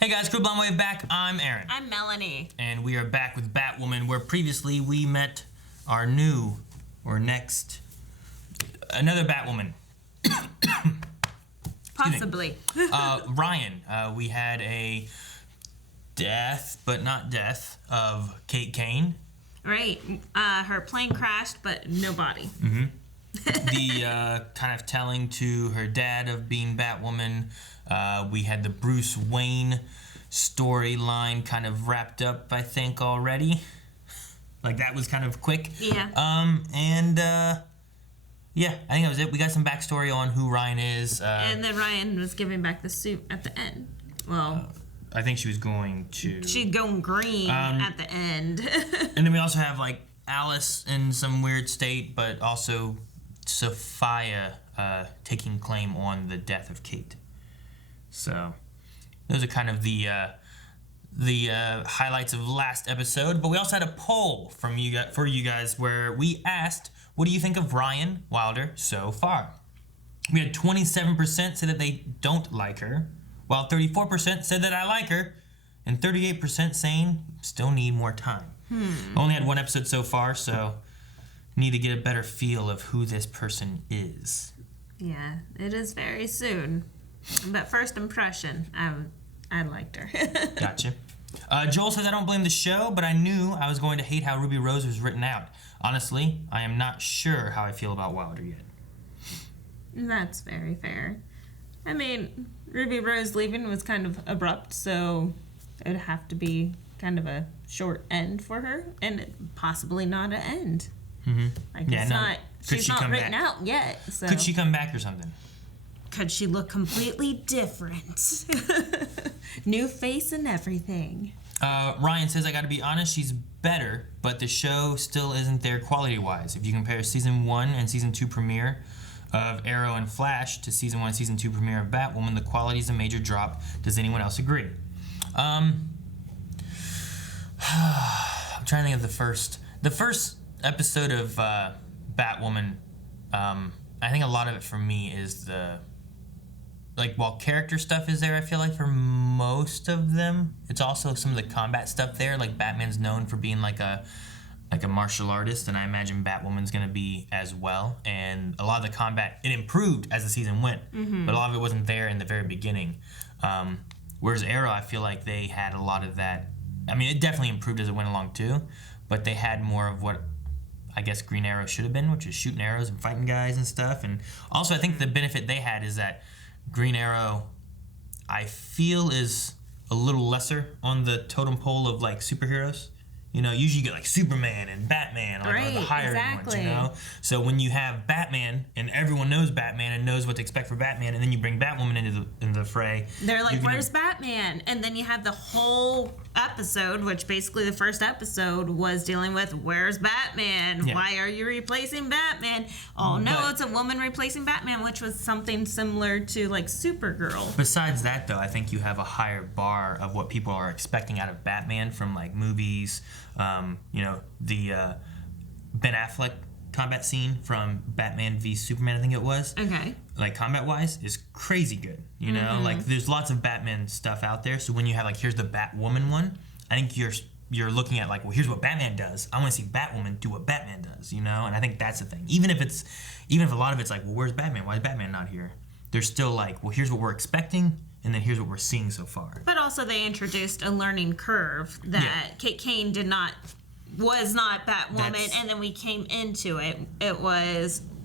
Hey guys, Kryptonite Way back. I'm Aaron. I'm Melanie. And we are back with Batwoman, where previously we met our next, another Batwoman. Possibly. Ryan. We had a death, but not death, of Kate Kane. Right. Her plane crashed, but no body. Mm-hmm. The kind of telling to her dad of being Batwoman. We had the Bruce Wayne storyline kind of wrapped up, I think, already. Like, that was kind of quick. Yeah. Yeah, I think that was it. We got some backstory on who Ryan is. And then Ryan was giving back the suit at the end. Well, I think she was going to... she'd going green at the end. And then we also have, like, Alice in some weird state, but also Sophia taking claim on the death of Kate. So, those are kind of the highlights of last episode. But we also had a poll for you guys where we asked, what do you think of Ryan Wilder so far? We had 27% say that they don't like her, while 34% said that I like her, and 38% saying still need more time. I only had one episode so far, so need to get a better feel of who this person is. Yeah, it is very soon. But first impression, I liked her. Gotcha. Joel says, I don't blame the show, but I knew I was going to hate how Ruby Rose was written out. Honestly, I am not sure how I feel about Wilder yet. That's very fair. I mean, Ruby Rose leaving was kind of abrupt, so it would have to be kind of a short end for her, and possibly not an end. Mm-hmm. Like, yeah, it's not, she's not written out yet. So. Could she come back or something? Could she look completely different? New face and everything. Ryan says, I gotta be honest, she's better, but the show still isn't there quality-wise. If you compare Season 1 and Season 2 premiere of Arrow and Flash to Season 1 and Season 2 premiere of Batwoman, the quality is a major drop. Does anyone else agree? I'm trying to think of the first episode of Batwoman. I think a lot of it for me is while character stuff is there, I feel like for most of them, it's also some of the combat stuff there. Like, Batman's known for being like a martial artist, and I imagine Batwoman's gonna be as well. And a lot of the combat, it improved as the season went, but a lot of it wasn't there in the very beginning. Whereas Arrow, I feel like they had a lot of that. I mean, it definitely improved as it went along too, but they had more of what I guess Green Arrow should have been, which is shooting arrows and fighting guys and stuff. And also, I think the benefit they had is that Green Arrow, I feel, is a little lesser on the totem pole of, like, superheroes. You know, usually you get, like, Superman and Batman, like, are the higher ones, you know? So when you have Batman, and everyone knows Batman and knows what to expect for Batman, and then you bring Batwoman into the fray. They're like, where's Batman? And then you have the whole episode, which basically the first episode was dealing with, where's Batman? Yeah. Why are you replacing Batman? Oh, no, it's a woman replacing Batman, which was something similar to, like, Supergirl. Besides that, though, I think you have a higher bar of what people are expecting out of Batman from, like, movies. You know, the Ben Affleck combat scene from Batman v Superman, I think it was. Okay. Like, combat-wise, is crazy good. You know, like, there's lots of Batman stuff out there. So when you have, like, here's the Batwoman one, I think you're looking at, like, well, here's what Batman does. I want to see Batwoman do what Batman does. You know, and I think that's the thing. Even if a lot of it's like, well, where's Batman? Why is Batman not here? They're still like, well, here's what we're expecting. And then here's what we're seeing so far. But also they introduced a learning curve that Kate Kane was not Batwoman, and then we came into it.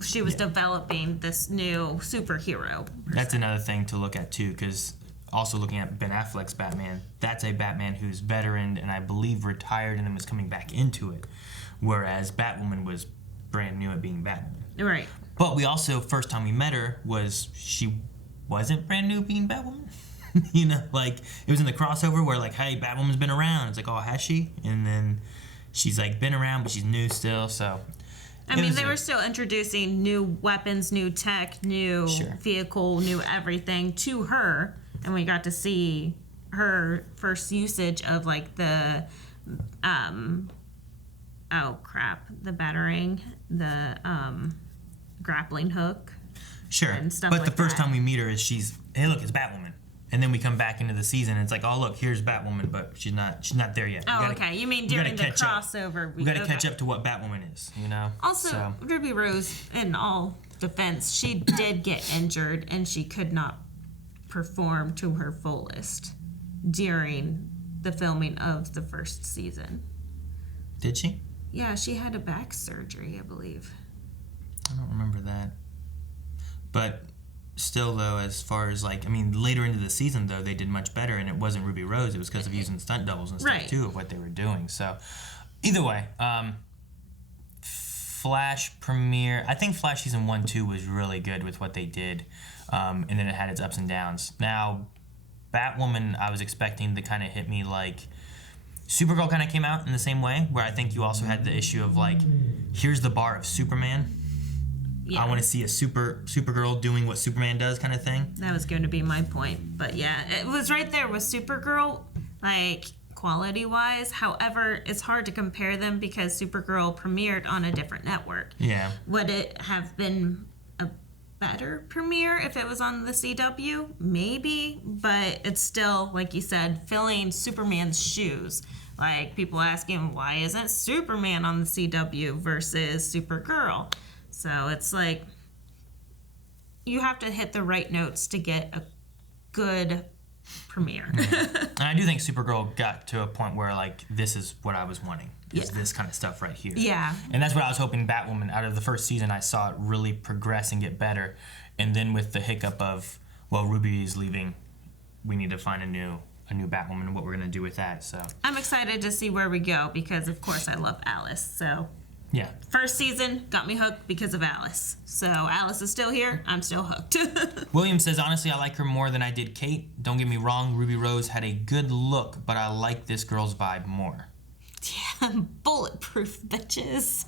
She was developing this new superhero. That's another thing to look at too, because also looking at Ben Affleck's Batman, that's a Batman who's veteran and I believe retired and then was coming back into it. Whereas Batwoman was brand new at being Batman. Right. But we also, first time we met her, she wasn't brand new being Batwoman. You know, like, it was in the crossover where, like, hey, Batwoman's been around. It's like, oh, has she? And then she's, like, been around, but she's new still, so. I mean, they were still introducing new weapons, new tech, new vehicle, new everything to her. And we got to see her first usage of, like, the, the battering, the grappling hook. Sure, and stuff but like the first that. time we meet her is hey, look, it's Batwoman. and then we come back into the season, and it's like, oh look, here's Batwoman, but she's not there yet. Oh, okay. You mean during the crossover? We got to catch up to what Batwoman is, you know. Also, Ruby Rose, in all defense, she did get injured, and she could not perform to her fullest during the filming of the first season. Did she? Yeah, she had a back surgery, I believe. I don't remember that. But still, though, as far as like, I mean, later into the season, though, they did much better, and it wasn't Ruby Rose. It was because of using stunt doubles and stuff, too, of what they were doing. So, either way, Flash premiere, I think Flash season 1, 2 was really good with what they did, and then it had its ups and downs. Now, Batwoman, I was expecting to kind of hit me like Supergirl kind of came out in the same way, where I think you also had the issue of like, here's the bar of Superman. Yeah. I want to see a Supergirl doing what Superman does kind of thing. That was going to be my point. But yeah, it was right there with Supergirl, like quality-wise. However, it's hard to compare them because Supergirl premiered on a different network. Yeah. Would it have been a better premiere if it was on the CW? Maybe, but it's still, like you said, filling Superman's shoes. Like, people asking, why isn't Superman on the CW versus Supergirl? So it's like, you have to hit the right notes to get a good premiere. And I do think Supergirl got to a point where, like, this is what I was wanting. Is this kind of stuff right here. Yeah. And that's what I was hoping Batwoman, out of the first season, I saw it really progress and get better. And then with the hiccup of, well, Ruby is leaving, we need to find a new Batwoman and what we're going to do with that. So I'm excited to see where we go because, of course, I love Alice. So yeah. First season got me hooked because of Alice. So Alice is still here. I'm still hooked. William says, honestly, I like her more than I did Kate. Don't get me wrong, Ruby Rose had a good look, but I like this girl's vibe more. Yeah, bulletproof bitches.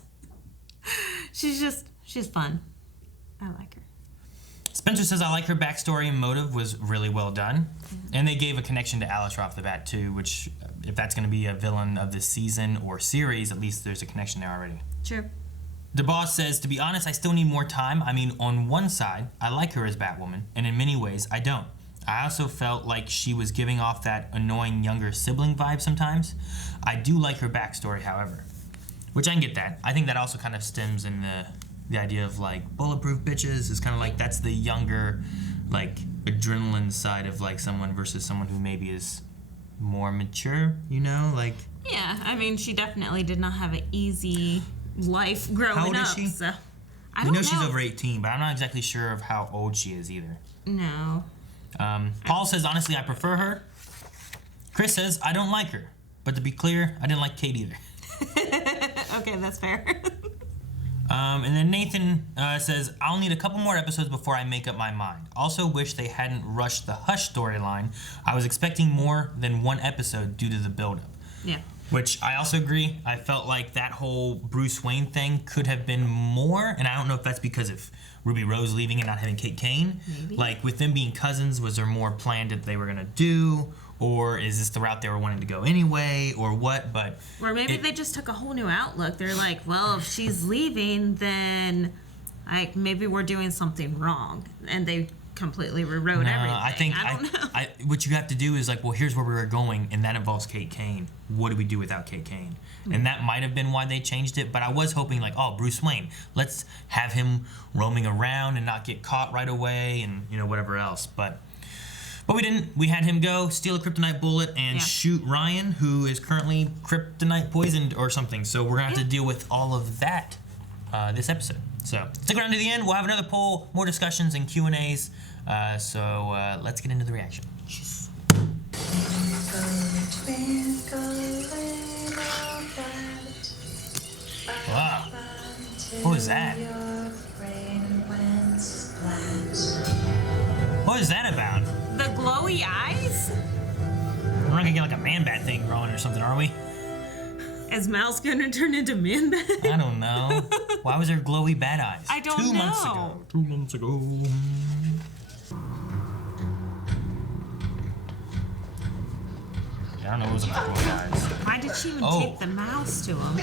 She's fun. I like her. Spencer says, I like her backstory and motive was really well done. And they gave a connection to Alice right off the bat, too, which, if that's going to be a villain of this season or series, at least there's a connection there already. True. The boss says, to be honest, I still need more time. I mean, on one side, I like her as Batwoman, and in many ways, I don't. I also felt like she was giving off that annoying younger sibling vibe sometimes. I do like her backstory, however. Which I can get that. I think that also kind of stems in the idea of, like, bulletproof bitches is kind of like, that's the younger, like, adrenaline side of, like, someone versus someone who maybe is more mature, you know? Like, yeah, I mean, she definitely did not have an easy life growing up. How old is she? So, I don't know. She's over 18, but I'm not exactly sure of how old she is either. No. Paul says, honestly, I prefer her. Chris says, I don't like her. But to be clear, I didn't like Kate either. Okay, that's fair. And then Nathan says, I'll need a couple more episodes before I make up my mind. Also wish they hadn't rushed the Hush storyline. I was expecting more than one episode due to the buildup. Yeah. Which I also agree. I felt like that whole Bruce Wayne thing could have been more, and I don't know if that's because of Ruby Rose leaving and not having Kate Kane. Maybe. Like, with them being cousins, was there more planned that they were going to do? Or is this the route they were wanting to go anyway, or what? But or maybe they just took a whole new outlook. They're like, well, if she's leaving, then like maybe we're doing something wrong, and they completely rewrote everything. I don't know. What you have to do is like, well, here's where we were going, and that involves Kate Kane. What do we do without Kate Kane? Mm-hmm. And that might have been why they changed it. But I was hoping like, oh, Bruce Wayne, let's have him roaming around and not get caught right away, and whatever else. But we didn't. We had him go, steal a kryptonite bullet, and shoot Ryan, who is currently kryptonite poisoned or something. So we're going to have to deal with all of that this episode. So stick around to the end. We'll have another poll, more discussions, and Q&As. So let's get into the reaction. Wow. What was that? What is that about? The glowy eyes? We're not gonna get like a man-bat thing growing or something, are we? Is Mouse gonna turn into man-bat? I don't know. Why was there glowy bat eyes? I don't know. 2 months ago. 2 months ago. I don't know what was up with glowy eyes. Why did she even take the mouse to him?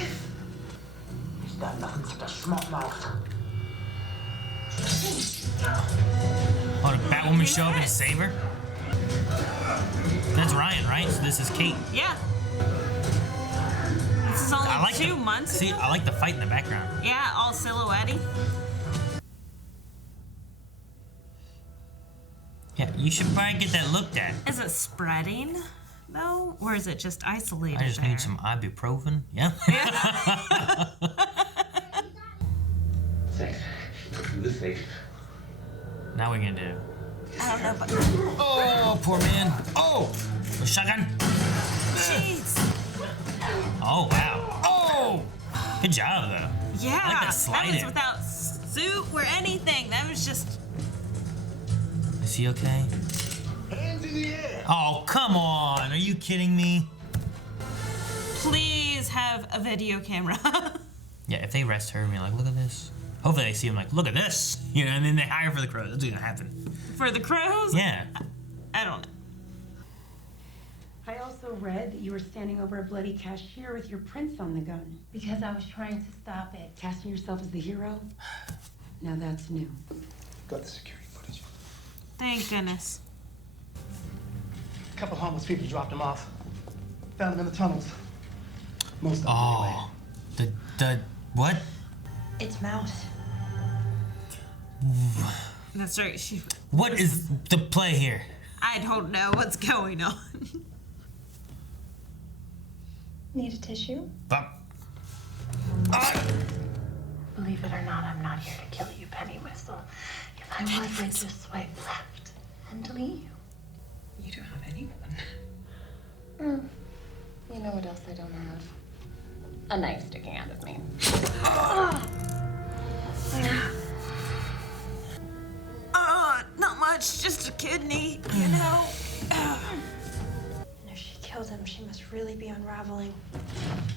Oh, did Batwoman show up and save her? That's Ryan, right? So this is Kate. Yeah. This is only 2 months. See, I like the fight in the background. Yeah, all silhouette-y. Yeah, you should probably get that looked at. Is it spreading, though? Or is it just isolated I just need some ibuprofen. Yeah. Safe. Do the safe. Now we're gonna do. I don't know, but... Oh, poor man. Oh! A shotgun. Jeez. Oh, wow. Oh! Good job, though. Yeah, I like that slide was in. without suit or anything. That was just... Is he okay? Hands in the air. Oh, come on. Are you kidding me? Please have a video camera. Yeah, if they arrest her and be like, look at this. Hopefully they see him like, look at this. You know, and then they hire for the crows. That's what's gonna happen. For the crows? Yeah. I don't know. I also read that you were standing over a bloody cashier with your prints on the gun. Because I was trying to stop it. Casting yourself as the hero? Now that's new. Got the security footage. Thank goodness. A couple homeless people dropped him off. Found him in the tunnels. Most of them anyway. Oh. The what? It's Mouse. That's right. What is the play here? I don't know what's going on. Need a tissue? Believe it or not, I'm not here to kill you, Penny Whistle. If I was, I'd just swipe left and delete you. You don't have anyone. You know what else I don't have? A knife sticking out of me. Not much, just a kidney, you know. And if she killed him, she must really be unraveling.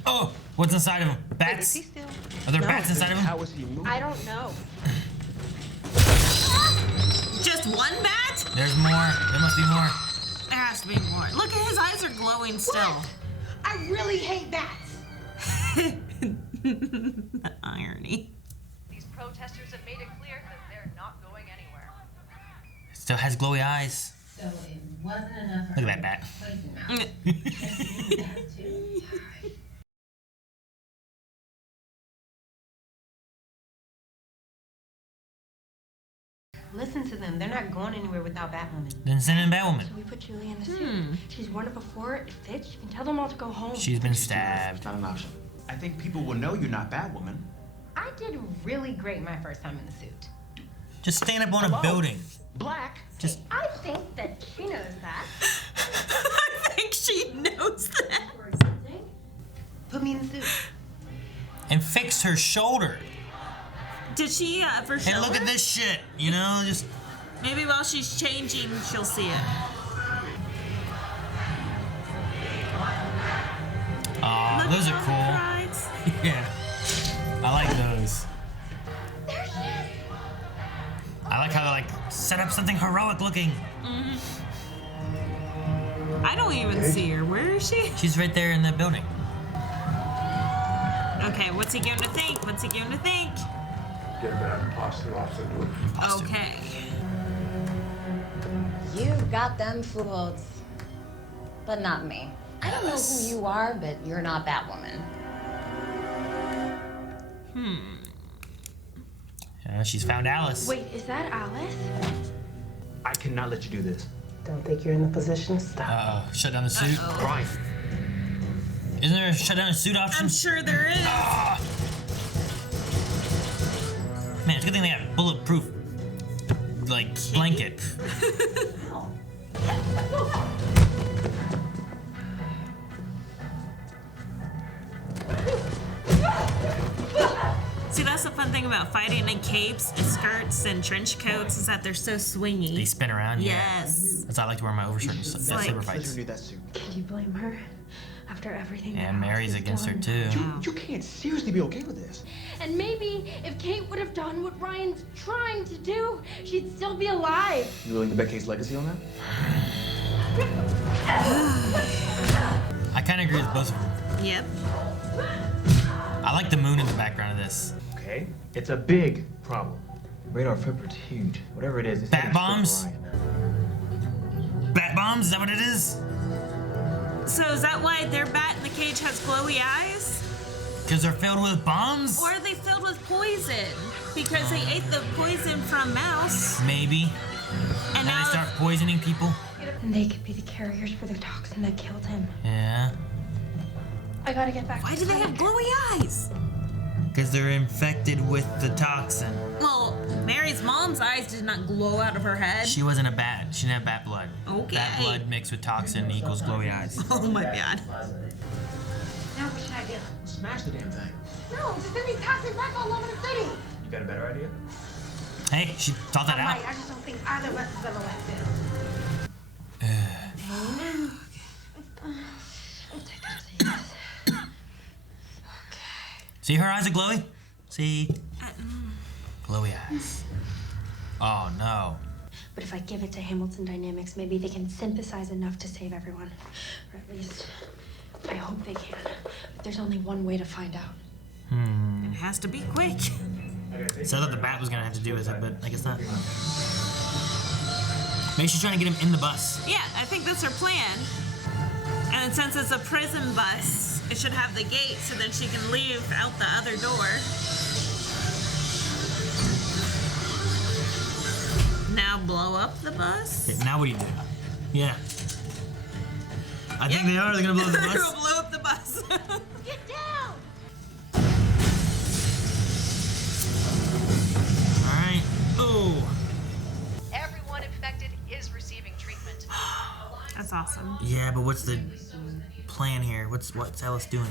Oh, what's inside of him? Bats? Is he still? Are there bats inside of him? How was he moving? I don't know. Just one bat? There's more. There must be more. There has to be more. Look at his eyes are glowing still. I really hate bats. The irony. These protesters have made it clear that they're not going anywhere. Still has glowy eyes. So it wasn't enough Look at that bat. Listen to them. They're not going anywhere without Batwoman. Then send in Batwoman. So we put Julie in the suit. She's worn it before. It fits. You can tell them all to go home. She's been stabbed. It's not an option. I think people will know you're not Batwoman. I did really great my first time in the suit. Just stand up on a Hello? building. Black. Just. I think that she knows that. I think she knows that. Or something. Put me in the suit. And fix her shoulder. Did she for sure? Hey, look at this shit. You know, just. Maybe while she's changing, she'll see it. Aw, Look those at are all cool. the rides. Yeah. I like those. There she is. I like how they like set up something heroic looking. I don't even see her. Where is she? She's right there in the building. Okay, what's he going to think? What's he going to think? Get that imposter off the door. Okay. You got them fooled. But not me. I don't know who you are, but you're not Batwoman. Yeah, she's found Alice. Wait, is that Alice? I cannot let you do this. Don't think you're in the position to stop. Uh-oh. Shut down the suit. Brian. Isn't there a shut down the suit option? I'm sure there is. Ah! Man, it's a good thing they have bulletproof, like, blanket. See, that's the fun thing about fighting in capes, and skirts, and trench coats is that they're so swingy. They spin around. Yeah. Yes. That's why I like to wear my overshirt in saber like- Let fights. her do that suit. Can you blame her? After everything that And Mary's Alice has against her done. too. You can't seriously be okay with this. And maybe if Kate would have done what Ryan's trying to do, she'd still be alive. You willing to bet Kate's legacy on that? I kind of agree with both of them. Yep. I like the moon in the background of this. Okay. It's a big problem. Radar footprint's huge. Whatever it is, it's Bat heading straight bombs? for Ryan. Bat bombs? Is that what it is? So is that why their bat in the cage has glowy eyes? Because they're filled with bombs? Or are they filled with poison? Because they ate the poison from Mouse. Maybe. And Now now they start poisoning people? And they could be the carriers for the toxin that killed him. Yeah. I gotta get back. why do they have glowy eyes? Because they're infected with the toxin. Well, Mary's mom's eyes did not glow out of her head. She wasn't a bat. She didn't have bat blood. Okay. Bat blood mixed with toxin equals glowy eyes. Oh my god. Now what should I do? Smash the damn thing. No, just send these toxins back all over the city. You got a better idea? Hey, she thought that out. Right, I just don't think either of us is ever like this. See, her eyes are glowy? See? Glowy eyes. Oh, no. But if I give it to Hamilton Dynamics, maybe they can synthesize enough to save everyone. Or at least, I hope they can. But there's only one way to find out. It has to be quick. So I thought the bat was going to have to do with it, but I guess not. Maybe she's trying to get him in the bus. Yeah, I think that's her plan. And since it's a prison bus, it should have the gate so then she can leave out the other door. Now blow up the bus? Okay, now what do you do? Yeah. I think they are. They're going to blow the They're bus. gonna blow up the bus. Get down! All right. Oh. Everyone infected is receiving treatment. That's awesome. Yeah, but what's the plan here? What's Alice doing?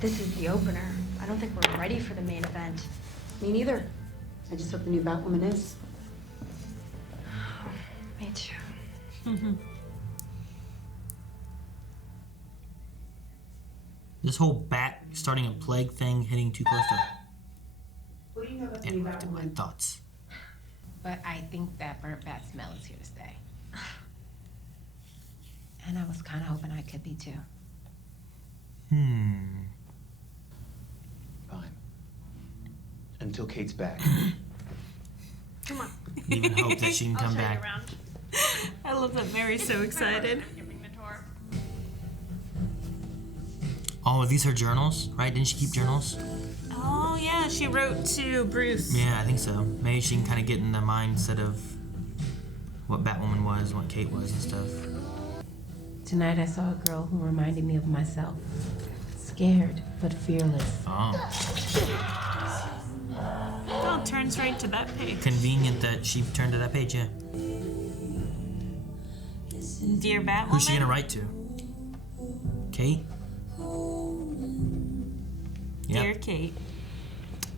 This is the opener. I don't think we're ready for the main event. Me neither. I just hope the new Batwoman is. Me too. This whole bat starting a plague thing hitting too close to What do you know about the new my Batwoman? thoughts. But I think that burnt bat smell is here to stay. And I was kind of hoping I could be too. Fine. Until Kate's back. Come on. Even hope that she can come back. I love that Mary's so excited. Oh, are these her journals? Right? Didn't she keep journals? Oh yeah, she wrote to Bruce. Yeah, I think so. Maybe she can kind of get in the mindset of what Batwoman was and what Kate was and stuff. Tonight I saw a girl who reminded me of myself. Scared, but fearless. Oh, Oh, it turns right to that page. convenient that she turned to that page, yeah. Dear Batwoman. Who's she gonna write to? Kate? Dear Yep. Kate.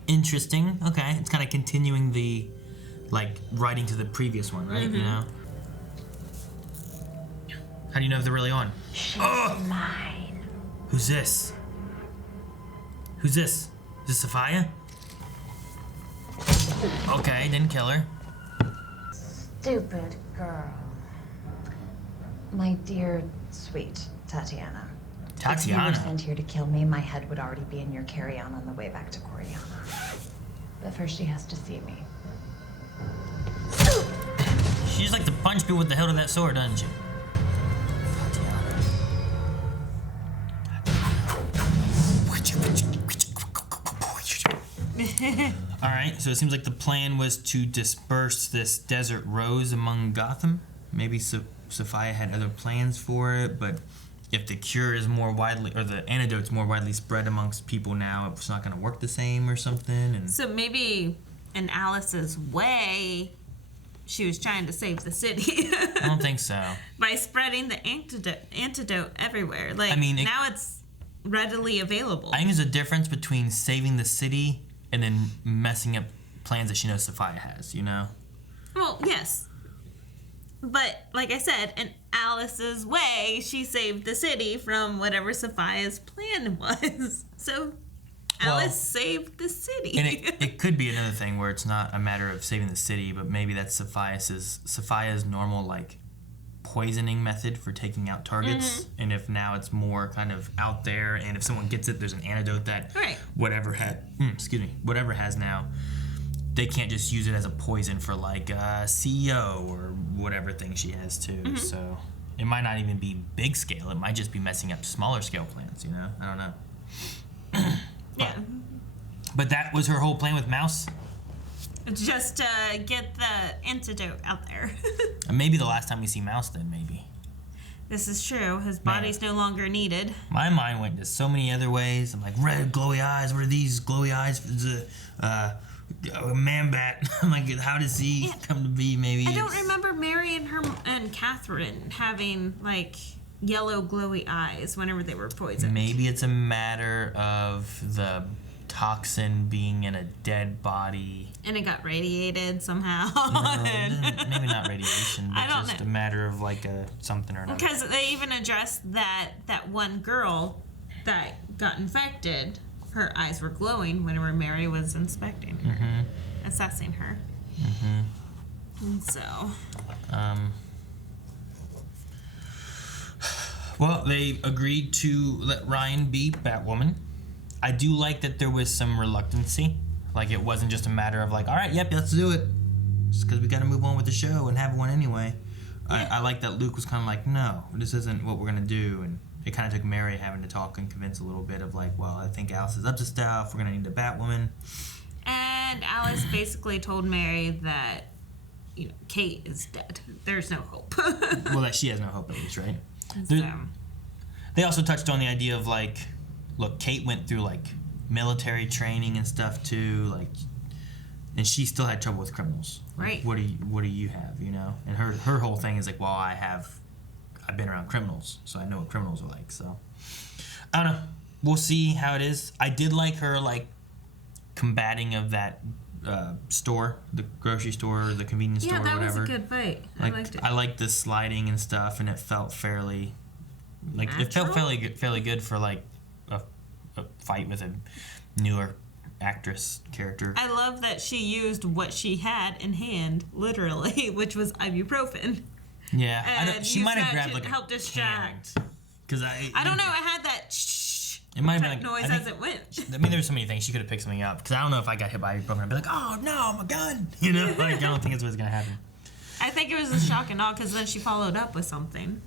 Interesting. Okay, it's kind of continuing the, like, writing to the previous one, right? You know? How do you know if they're really on? Oh! Mine. Who's this? Who's this? Is this Sophia? Okay, didn't kill her. Stupid girl. My dear, sweet Tatiana. If you were Tatiana? sent here to kill me, my head would already be in your carry-on on the way back to Coriana. But first she has to see me. She just like to punch people with the hilt of that sword, doesn't she? Alright, so it seems like the plan was to disperse this desert rose among Gotham. Maybe Sophia had other plans for it, but if the cure is more widely, or the antidote's more widely spread amongst people now, it's not going to work the same or something. And So maybe in Alice's way, she was trying to save the city I don't think so. by spreading the antidote everywhere. Like, I mean, now it's readily available. I think there's a difference between saving the city and then messing up plans that she knows Sophia has, you know? Well, yes. But, like I said, in Alice's way, she saved the city from whatever Sophia's plan was. So, Alice saved the city. And it could be another thing where it's not a matter of saving the city, but maybe that's Sophia's normal, like, poisoning method for taking out targets. And if now it's more kind of out there, and if someone gets it, there's an antidote that Right. whatever has now they can't just use it as a poison for like CEO or whatever thing she has too. So it might not even be big scale. It might just be messing up smaller scale plants. You know, I don't know. Yeah. But that was her whole plan with Mouse. Just get the antidote out there. And maybe the last time we see Mouse, then maybe. This is true. His body's no longer needed. My mind went to so many other ways. I'm like, red glowy eyes. What are these glowy eyes? A man bat. I'm like, how does he come to be? Maybe I don't remember Mary and Catherine having like yellow glowy eyes whenever they were poisoned. Maybe it's a matter of the toxin being in a dead body. And it got radiated somehow. No, maybe not radiation, but just know. a matter of like a something or another. Because they even addressed that one girl that got infected, her eyes were glowing whenever Mary was inspecting her, assessing her. And so. Well, they agreed to let Ryan be Batwoman. I do like that there was some reluctancy. Like, it wasn't just a matter of like, all right, yep, let's do it. Just because we got to move on with the show and have one anyway. Yeah. I like that Luke was kind of like, no, this isn't what we're going to do. And it kind of took Mary having to talk and convince a little bit of like, well, I think Alice is up to stuff. We're going to need a Batwoman. And Alice basically told Mary that, you know, Kate is dead. There's no hope. Well, that she has no hope at least, right? So. They also touched on the idea of like, look, Kate went through like military training and stuff too, like, and she still had trouble with criminals. Right. Like, what do you have, you know? And her whole thing is like, well, I've been around criminals, so I know what criminals are like. So I don't know. We'll see how it is. I did like her like combating of that store, the grocery store, or the convenience store, or whatever. Yeah, that was a good fight. Like, I liked it. I liked the sliding and stuff, and it felt fairly, like, natural? It felt fairly good for like a fight with a newer actress character. I love that she used what she had in hand, literally, which was ibuprofen. Yeah, And she might have grabbed to like a help distract. Because I don't know. I had that shh. It might have been like noise as it went. I mean, there's so many things she could have picked something up. Because I don't know if I got hit by ibuprofen, I'd be like, oh no, my gun. You know, like I don't think that's what's gonna happen. I think it was a shock and awe because then she followed up with something.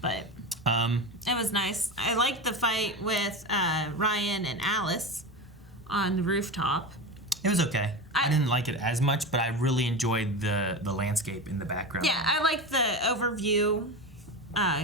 But it was nice. I liked the fight with Ryan and Alice on the rooftop. It was okay. I didn't like it as much, but I really enjoyed the landscape in the background. Yeah, I liked the overview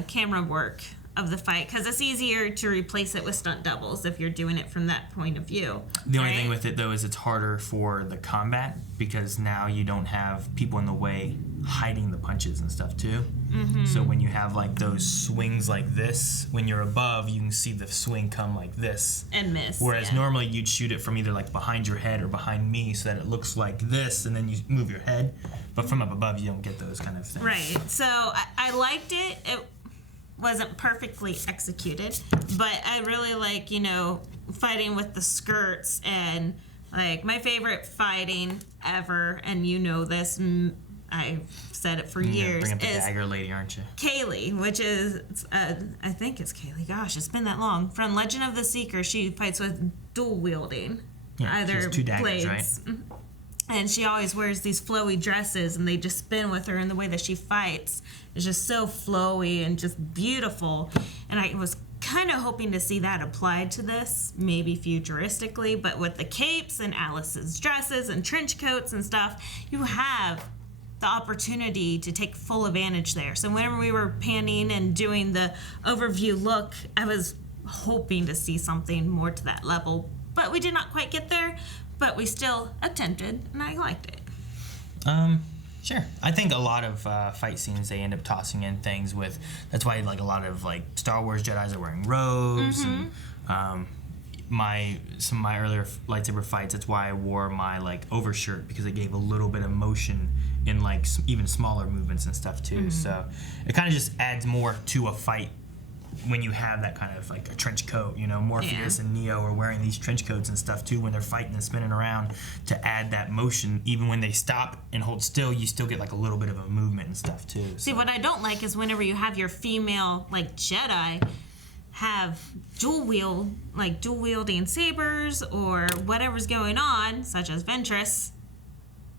camera work of the fight because it's easier to replace it with stunt doubles if you're doing it from that point of view. The only thing with it, though, is it's harder for the combat because now you don't have people in the way hiding the punches and stuff, too. Mm-hmm. So when you have, like, those swings like this, when you're above, you can see the swing come like this. And miss. Whereas normally you'd shoot it from either, like, behind your head or behind me so that it looks like this, and then you move your head. But from up above, you don't get those kind of things. Right. So I liked it. It wasn't perfectly executed, but I really like, you know, fighting with the skirts and like my favorite fighting ever, and you know this, I've said it for years. Bring up the is dagger lady, aren't you? Kaylee, which is I think it's Kaylee. Gosh, it's been that long. From Legend of the Seeker, she fights with dual wielding, she has two daggers, blades. right? And she always wears these flowy dresses, and they just spin with her, and the way that she fights is just so flowy and just beautiful. And I was kind of hoping to see that applied to this, maybe futuristically, but with the capes and Alice's dresses and trench coats and stuff, you have the opportunity to take full advantage there. So whenever we were panning and doing the overview look, I was hoping to see something more to that level, but we did not quite get there. But we still attempted, and I liked it. Sure. I think a lot of fight scenes, they end up tossing in things with, that's why like a lot of like Star Wars Jedis are wearing robes. Mm-hmm. And some of my earlier lightsaber fights, that's why I wore my like overshirt, because it gave a little bit of motion in like even smaller movements and stuff too. Mm-hmm. So it kind of just adds more to a fight when you have that kind of like a trench coat, you know, Morpheus and Neo are wearing these trench coats and stuff too when they're fighting and spinning around, to add that motion. Even when they stop and hold still, you still get like a little bit of a movement and stuff too. See, what I don't like is whenever you have your female like Jedi have dual wielding sabers or whatever's going on, such as Ventress,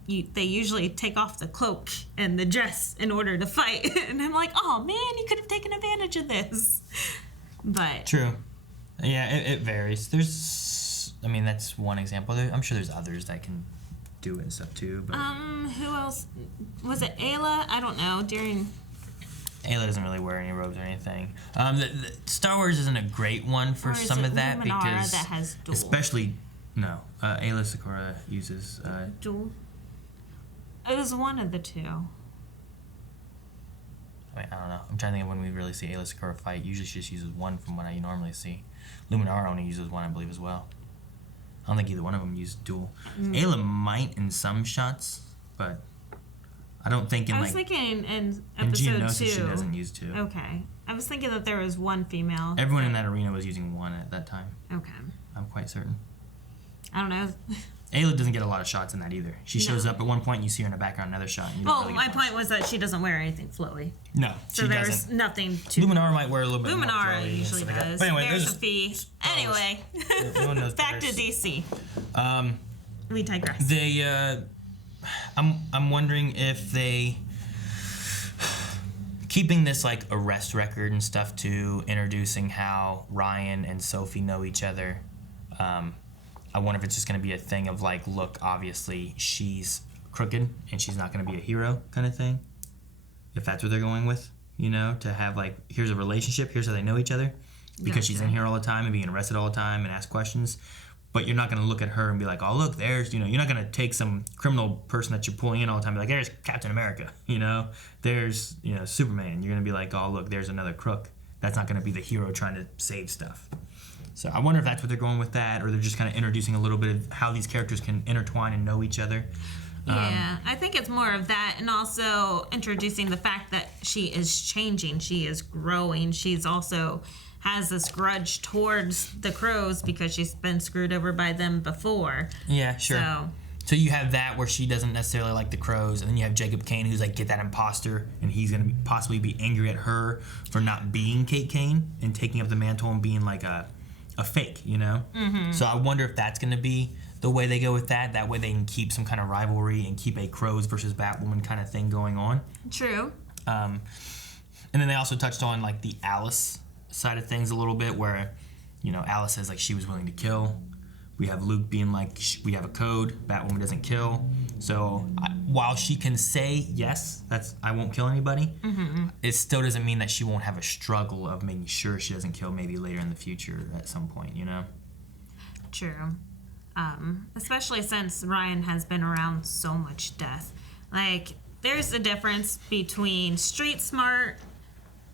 they usually take off the cloak and the dress in order to fight. And I'm like, oh man, you could have taken advantage of this. But true. Yeah, it varies. That's one example. I'm sure there's others that can do it and stuff too. But who else? Was it Ayla? I don't know. Ayla doesn't really wear any robes or anything. The Star Wars isn't a great one for some of that because that has dual? especially Ayla Secura uses Dual. It was one of the two. I don't know. I'm trying to think of when we really see Ayla Secura fight. Usually she just uses one from what I normally see. Luminara only uses one, I believe, as well. I don't think either one of them used dual. Ayla might in some shots, but I don't think in I was thinking in episode 2. She doesn't use two. Okay. I was thinking that there was one female. Everyone in that arena was using one at that time. Okay. I'm quite certain. I don't know. Ayla doesn't get a lot of shots in that either. She shows up at one point and you see her in the background another shot. And you don't really my get point was that she doesn't wear anything flowy. No, So she there's doesn't. nothing to... Luminara might wear a little bit more Luminara flowy and usually stuff like that. does. But anyway, There's Sophie. Anyway. No one knows Back to theirs. DC. We digress. I'm wondering if they... Keeping this like arrest record and stuff too, introducing how Ryan and Sophie know each other. I wonder if it's just going to be a thing of like, look, obviously she's crooked and she's not going to be a hero kind of thing. If that's what they're going with, to have like, here's a relationship, here's how they know each other. Because she's in here all the time and being arrested all the time and ask questions. But you're not going to look at her and be like, oh, look, there's, you're not going to take some criminal person that you're pulling in all the time and be like, there's Captain America, there's, Superman. You're going to be like, oh, look, there's another crook. That's not going to be the hero trying to save stuff. So I wonder if that's what they're going with that, or they're just kind of introducing a little bit of how these characters can intertwine and know each other. Yeah, I think it's more of that, and also introducing the fact that she is changing, she is growing, she's also has this grudge towards the Crows because she's been screwed over by them before. Yeah, sure. So you have that where she doesn't necessarily like the Crows, and then you have Jacob Kane who's like, get that imposter, and he's going to possibly be angry at her for not being Kate Kane and taking up the mantle and being like a fake, Mm-hmm. So I wonder if that's going to be the way they go with that. That way they can keep some kind of rivalry and keep a Crows versus Batwoman kind of thing going on. True. And then they also touched on like the Alice side of things a little bit, where Alice says like she was willing to kill. We have Luke being like, we have a code, Batwoman doesn't kill. So while she can say yes, I won't kill anybody, mm-hmm. It still doesn't mean that she won't have a struggle of making sure she doesn't kill maybe later in the future at some point. True. Especially since Ryan has been around so much death. Like, there's a difference between street smart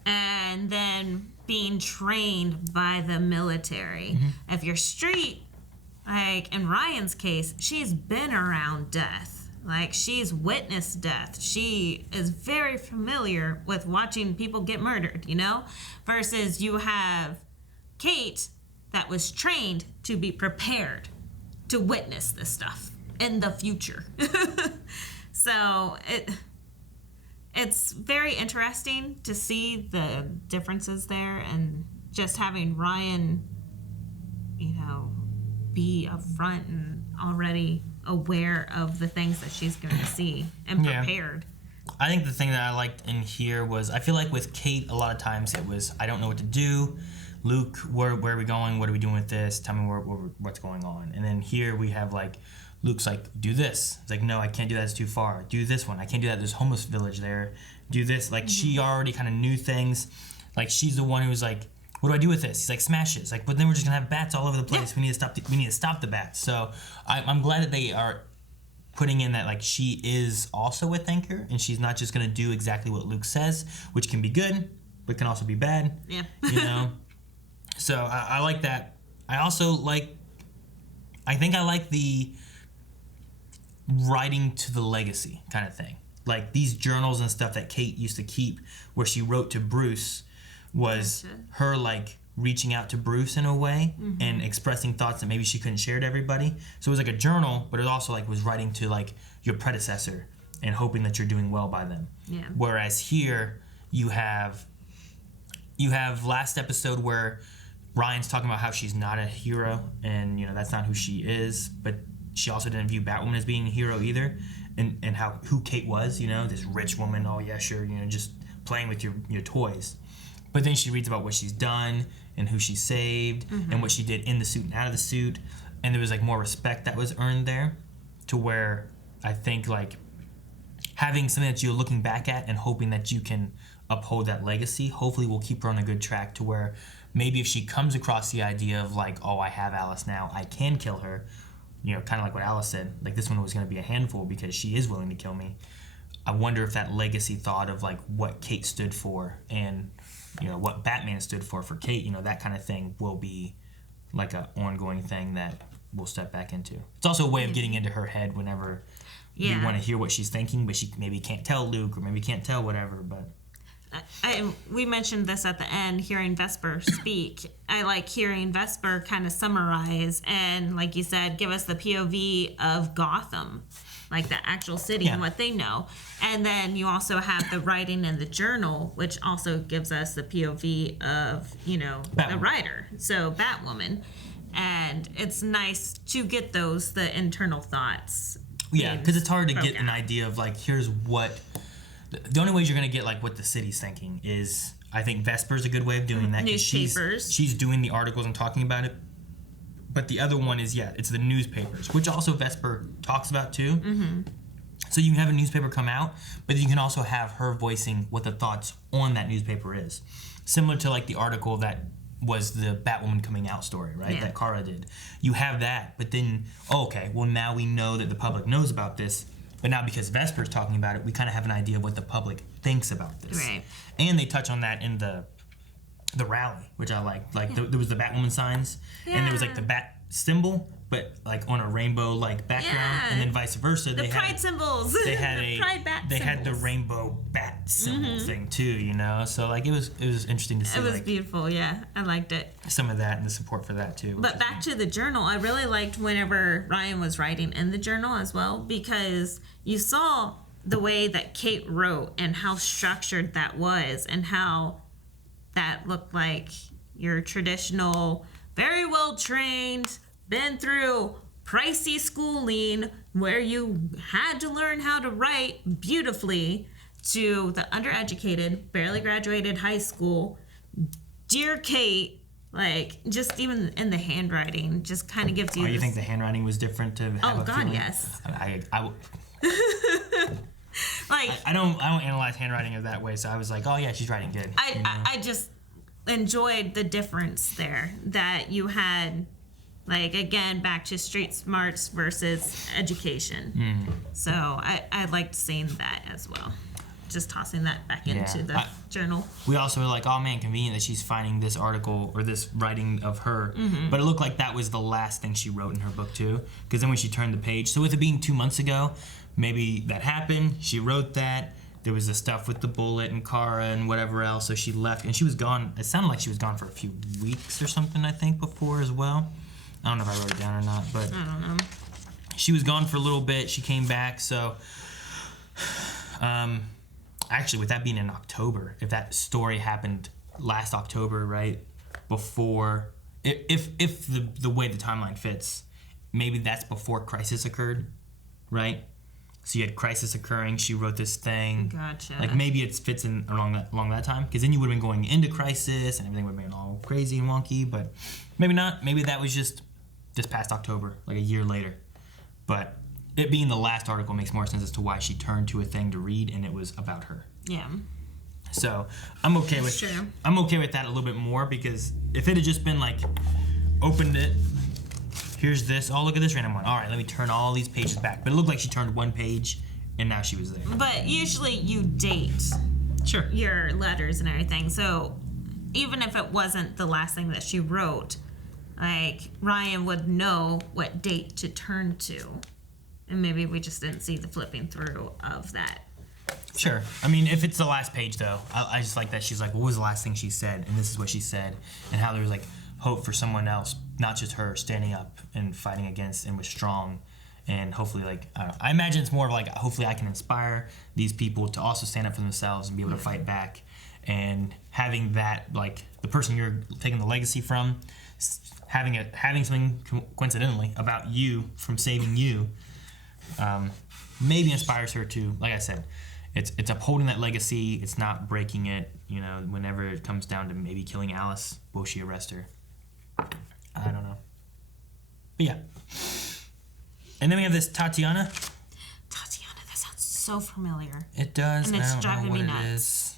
and then being trained by the military. Mm-hmm. If you're street, like in Ryan's case, she's been around death. Like, she's witnessed death. She is very familiar with watching people get murdered, Versus you have Kate that was trained to be prepared to witness this stuff in the future. So it's very interesting to see the differences there, and just having Ryan, be upfront and already aware of the things that she's going to see and prepared. Yeah. I think the thing that I liked in here was, I feel like with Kate, a lot of times it was, I don't know what to do. Luke, where are we going? What are we doing with this? Tell me what's going on. And then here we have like, Luke's like, do this. It's like, no, I can't do that. It's too far. Do this one. I can't do that. There's a homeless village there. Do this. Like, mm-hmm. She already kind of knew things. Like, she's the one who's like, what do I do with this? He's like, smash it. It's like, but then we're just gonna have bats all over the place. Yeah. We need to stop the bats. So I'm glad that they are putting in that, like, she is also a thinker, and she's not just gonna do exactly what Luke says, which can be good, but can also be bad. Yeah. So I like that. I also like the writing to the legacy kind of thing. Like, these journals and stuff that Kate used to keep where she wrote to Bruce was her like reaching out to Bruce in a way, mm-hmm. and expressing thoughts that maybe she couldn't share to everybody. So it was like a journal, but it also like was writing to like your predecessor and hoping that you're doing well by them. Yeah. Whereas here you have last episode where Ryan's talking about how she's not a hero and that's not who she is, but she also didn't view Batwoman as being a hero either. and who Kate was, this rich woman, oh yeah, sure, just playing with your toys. But then she reads about what she's done and who she saved and what she did in the suit and out of the suit. And there was like more respect that was earned there, to where I think like having something that you're looking back at and hoping that you can uphold that legacy, hopefully will keep her on a good track, to where maybe if she comes across the idea of like, oh, I have Alice now, I can kill her, kind of like what Alice said, like this one was going to be a handful because she is willing to kill me. I wonder if that legacy thought of like what Kate stood for and what Batman stood for Kate, that kind of thing will be like an ongoing thing that we'll step back into. It's also a way of getting into her head whenever you want to hear what she's thinking, but she maybe can't tell Luke or maybe can't tell whatever. But we mentioned this at the end, hearing Vesper speak. I like hearing Vesper kind of summarize and, like you said, give us the POV of Gotham, like the actual city and what they know. And then you also have the writing in the journal, which also gives us the POV of, the writer, so Batwoman. And it's nice to get the internal thoughts. Yeah, because it's hard to get an idea of like, here's what... The only ways you're going to get like what the city's thinking is, I think Vesper's a good way of doing that. Newspapers. She's doing the articles and talking about it. But the other one is, it's the newspapers, which also Vesper talks about too. Mm-hmm. So you can have a newspaper come out, but you can also have her voicing what the thoughts on that newspaper is. Similar to like the article that was the Batwoman coming out story, right? Yeah. That Kara did. You have that, but then, now we know that the public knows about this. But now because Vesper's talking about it, we kind of have an idea of what the public thinks about this. Right. And they touch on that in the rally, which I like. Like there was the Batwoman signs, and there was like the bat symbol, but like on a rainbow like background, and then vice versa. The pride symbols. They had They had the rainbow bat symbol thing too, So like it was interesting to see. It was beautiful, yeah. I liked it. Some of that and the support for that too. But back to the journal, I really liked whenever Ryan was writing in the journal as well, because you saw the way that Kate wrote and how structured that was, and how that looked like your traditional, very well trained, been through pricey schooling where you had to learn how to write beautifully, to the undereducated, barely graduated high school, dear Kate, like just even in the handwriting just kind of gives you. Oh, you think the handwriting was different to have a feeling? Yes. I like I don't analyze handwriting in that way, so I was like, oh yeah, she's writing good. I just enjoyed the difference there that you had. Like, again, back to street smarts versus education. So I liked seeing that as well. Just tossing that back into the journal. We also were like, oh man, convenient that she's finding this article or this writing of her. But it looked like that was the last thing she wrote in her book too. Because then when she turned the page, so with it being 2 months ago, maybe that happened. She wrote that. There was the stuff with the bullet and Kara and whatever else. So she left, and she was gone. It sounded like she was gone for a few weeks or something, I think, before as well. I don't know if I wrote it down or not, but I don't know. She was gone for a little bit. She came back, so actually, with that being in October, if that story happened last October, right before, if the way the timeline fits, maybe that's before Crisis occurred, right? So you had Crisis occurring. She wrote this thing. Gotcha. Like maybe it fits in along that time, because then you would have been going into Crisis and everything would have been all crazy and wonky. But maybe not. Maybe that was just this past October, like a year later. But it being the last article makes more sense as to why she turned to a thing to read, and it was about her. Yeah. So I'm okay with that a little bit more, because if it had just been like, opened it, here's this, oh look at this random one, all right, let me turn all these pages back. But it looked like she turned one page and now she was there. But usually you date your letters and everything, so even if it wasn't the last thing that she wrote, like Ryan would know what date to turn to, and maybe we just didn't see the flipping through of that. Sure. I mean, if it's the last page, though, I just like that she's like, what was the last thing she said? And this is what she said. And how there was, like, hope for someone else, not just her, standing up and fighting against and was strong. And hopefully, like, I don't know. I imagine it's more of like, hopefully I can inspire these people to also stand up for themselves and be able to fight back. And having that, like, the person you're taking the legacy from, having something coincidentally about you from saving you, maybe inspires her to, like I said, it's upholding that legacy. It's not breaking it. You know, whenever it comes down to maybe killing Alice, will she arrest her? I don't know. But yeah. And then we have this Tatiana. Tatiana, that sounds so familiar. It does. And it's I don't driving know what me it nuts. is.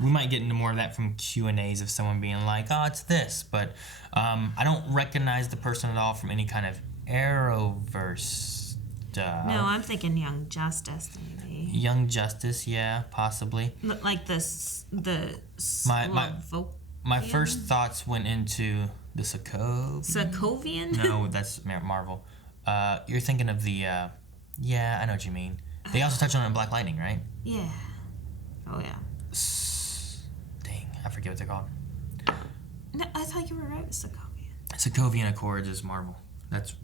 We might get into more of that from Q&As of someone being like, oh, it's this. But I don't recognize the person at all from any kind of Arrowverse stuff. No, I'm thinking Young Justice, maybe. Young Justice, yeah, possibly. Like the My first thoughts went into the Sokovian? No, that's Marvel. You're thinking of the, yeah, I know what you mean. They also touch on it in Black Lightning, right? Yeah. Oh, yeah. Dang, I forget what they're called. No, I thought you were right with Sokovian. Sokovian Accords is Marvel. That's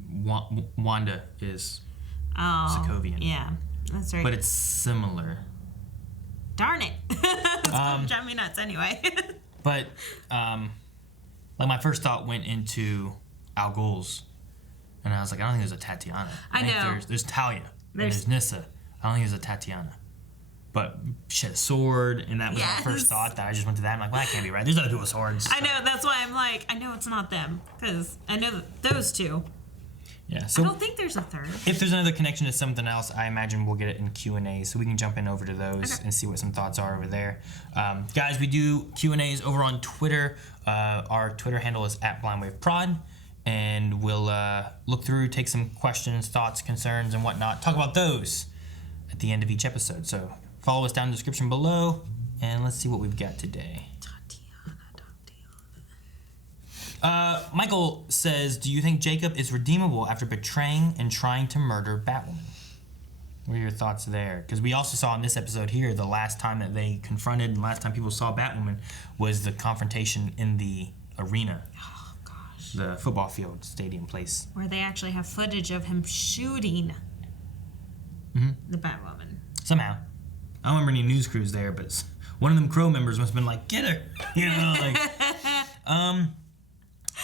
Wanda is Sokovian. Yeah, that's right. But it's similar. Darn it. It's gonna drive me nuts anyway. But, like, my first thought went into Al Ghul's. And I was like, I don't think there's a Tatiana. I know. Think there's Talia. And there's Nyssa. I don't think there's a Tatiana. But she had a sword, and that was my first thought. That I just went to that. I'm like, well, that can't be right. There's other people with swords. I know. That's why I'm like, I know it's not them. Because I know those two. Yeah. So I don't think there's a third. if there's another connection to something else, I imagine we'll get it in Q&A. So we can jump in over to those and see what some thoughts are over there. Guys, we do Q&As over on Twitter. Our Twitter handle is @BlindWaveProd. And we'll look through, take some questions, thoughts, concerns, and whatnot. Talk about those at the end of each episode. So follow us down in the description below, and let's see what we've got today. Michael says, do you think Jacob is redeemable after betraying and trying to murder Batwoman? What are your thoughts there? Because we also saw in this episode here, the last time that they confronted and last time people saw Batwoman was the confrontation in the arena. The football field, stadium place. Where they actually have footage of him shooting the Batwoman. Somehow. I don't remember any news crews there, but one of them Crow members must have been like, get her! You know, like...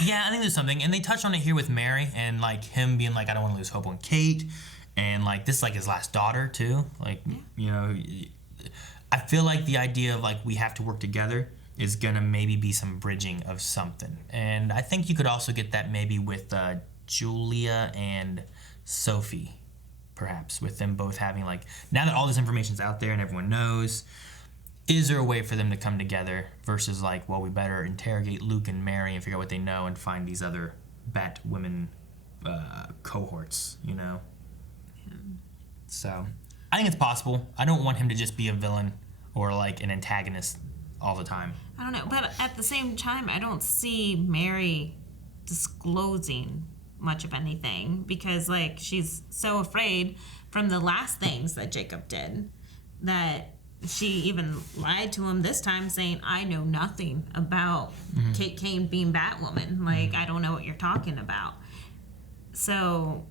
Yeah, I think there's something. And they touch on it here with Mary and, like, him being like, I don't want to lose hope on Kate. And, like, this is, like, his last daughter, too. Like, you know... I feel like the idea of, like, we have to work together is gonna maybe be some bridging of something. And I think you could also get that maybe with Julia and Sophie, perhaps, with them both having, like, now that all this information's out there and everyone knows, is there a way for them to come together versus, like, well, we better interrogate Luke and Mary and figure out what they know and find these other Batwoman cohorts, you know? Yeah. So, I think it's possible. I don't want him to just be a villain or, like, an antagonist all the time. I don't know, but at the same time, I don't see Mary disclosing much of anything because, like, she's so afraid from the last things that Jacob did that she even lied to him this time saying, I know nothing about Kate Kane being Batwoman. Like, I don't know what you're talking about. So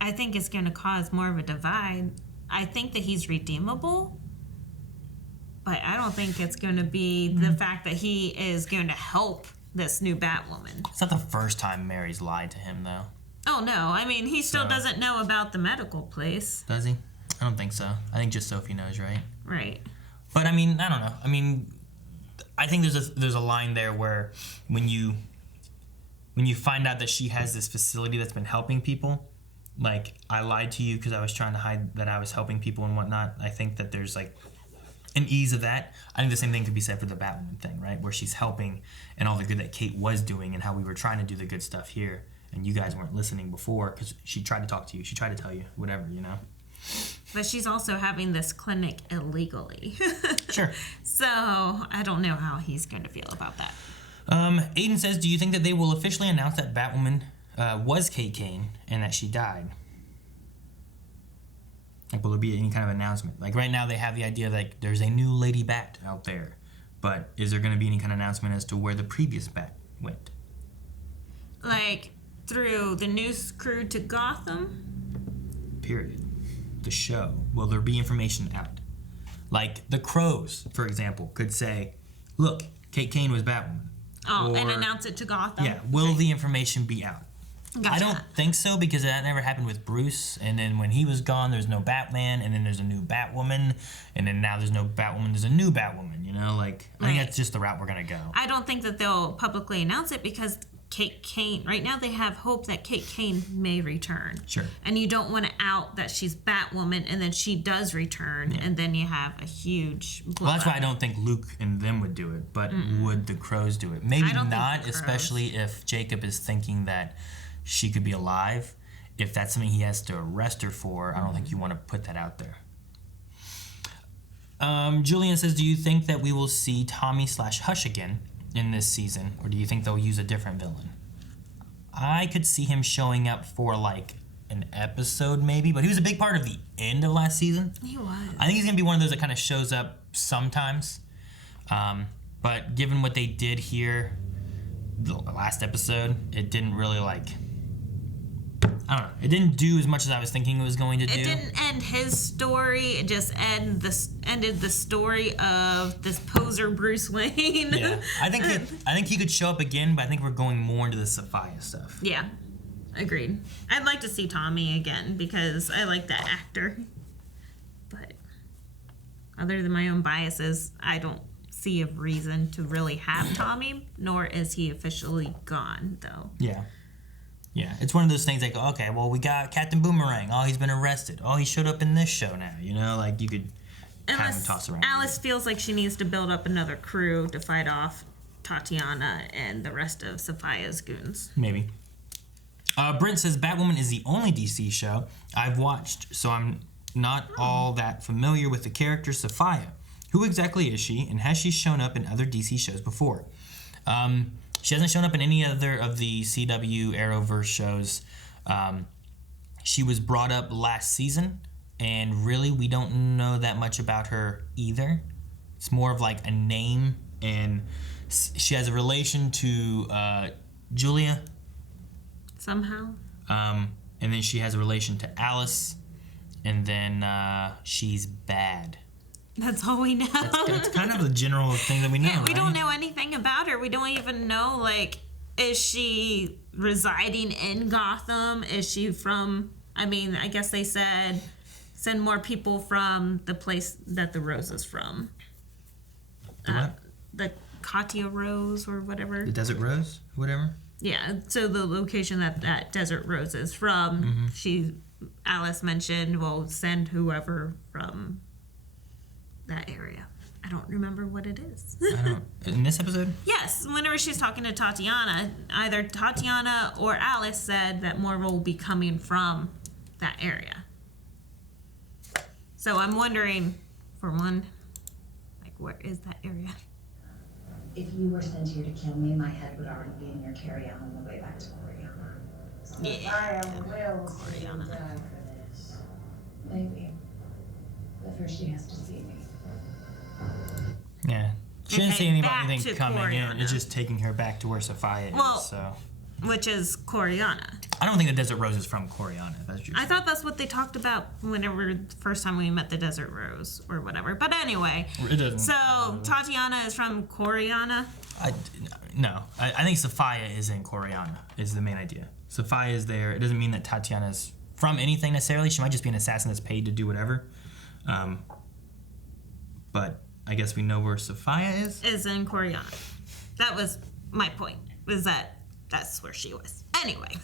I think it's going to cause more of a divide. I think that he's redeemable, but I don't think it's going to be the fact that he is going to help this new Batwoman. It's not the first time Mary's lied to him, though. Oh, no. I mean, he still doesn't know about the medical place. Does he? I don't think so. I think just Sophie knows, right? Right. But, I mean, I don't know. I mean, I think there's a line there where when you find out that she has this facility that's been helping people, like, I lied to you because I was trying to hide that I was helping people and whatnot. I think that there's, like, an ease of that. I think the same thing could be said for the Batwoman thing, right? Where she's helping and all the good that Kate was doing and how we were trying to do the good stuff here. And you guys weren't listening before because she tried to talk to you. She tried to tell you, whatever, you know? But she's also having this clinic illegally. Sure. So I don't know how he's going to feel about that. Aiden says, do you think that they will officially announce that Batwoman was Kate Kane and that she died? Like, will there be any kind of announcement? Like, right now they have the idea that, like, there's a new Lady Bat out there. But is there going to be any kind of announcement as to where the previous Bat went? Like, through the news crew to Gotham? Period. The show. Will there be information out? Like, the Crows, for example, could say, look, Kate Kane was Batwoman. Oh, and announce it to Gotham? Yeah. Will the information be out? Gotcha. I don't think so, because that never happened with Bruce. And then when he was gone, there's no Batman, and then there's a new Batwoman, and then now there's no Batwoman, there's a new Batwoman. You know, like I think that's just the route we're gonna go. I don't think that they'll publicly announce it because Kate Kane. Right now, they have hope that Kate Kane may return. Sure. And you don't want to out that she's Batwoman, and then she does return, and then you have a huge. Well, that's why I don't think Luke and them would do it, but would the Crows do it? Maybe not, especially if Jacob is thinking that she could be alive. If that's something he has to arrest her for, I don't think you want to put that out there. Julian says, do you think that we will see Tommy/Hush again in this season, or do you think they'll use a different villain? I could see him showing up for like an episode maybe, but he was a big part of the end of last season. He was. I think he's going to be one of those that kind of shows up sometimes. But given what they did here, the last episode, it didn't really I don't know. It didn't do as much as I was thinking it was going to do. It didn't end his story. It just ended the story of this poser Bruce Wayne. Yeah, I think he could show up again, but I think we're going more into the Sophia stuff. Yeah, agreed. I'd like to see Tommy again because I like that actor. But other than my own biases, I don't see a reason to really have Tommy, nor is he officially gone, though. Yeah. Yeah, it's one of those things like, okay, well, we got Captain Boomerang. Oh, he's been arrested. Oh, he showed up in this show now. You know, like you could have him toss around. Alice feels like she needs to build up another crew to fight off Tatiana and the rest of Sophia's goons. Maybe. Brent says Batwoman is the only DC show I've watched, so I'm not all that familiar with the character Sophia. Who exactly is she, and has she shown up in other DC shows before? She hasn't shown up in any other of the CW Arrowverse shows. She was brought up last season, and really we don't know that much about her either. It's more of like a name, and she has a relation to Julia. Somehow. And then she has a relation to Alice, and then she's bad. That's all we know. That's kind of the general thing that we know. Yeah, we right? don't know anything about her. We don't even know, like, is she residing in Gotham? Is she from, I mean, I guess they said send more people from the place that the Rose is from. The Katia Rose or whatever. The Desert Rose? Whatever? Yeah, so the location that Desert Rose is from, Alice mentioned, well, send whoever from that area. I don't remember what it is. I don't. In this episode? Yes, whenever she's talking to Tatiana, either Tatiana or Alice said that more will be coming from that area. So I'm wondering, for one, like, where is that area? If you were sent here to kill me, my head would already be in your carry-on on the way back to Coriana. So Yeah. I will see you die for this. Maybe. But first she has to see me. Yeah. She didn't say anything about back anything to coming in. Coriana. It's just taking her back to where Sophia Well, is. So which is Coriana. I don't think the Desert Rose is from Coriana. If that's what you're I thought that's what they talked about whenever the first time we met the Desert Rose or whatever. But anyway, It doesn't. so Tatiana is from Coriana. No. I think Sophia is in Coriana, is the main idea. Sophia is there. It doesn't mean that Tatiana's from anything necessarily. She might just be an assassin that's paid to do whatever. But I guess we know where Sophia is. Is in Coriana. That was my point, was that that's where she was. Anyway.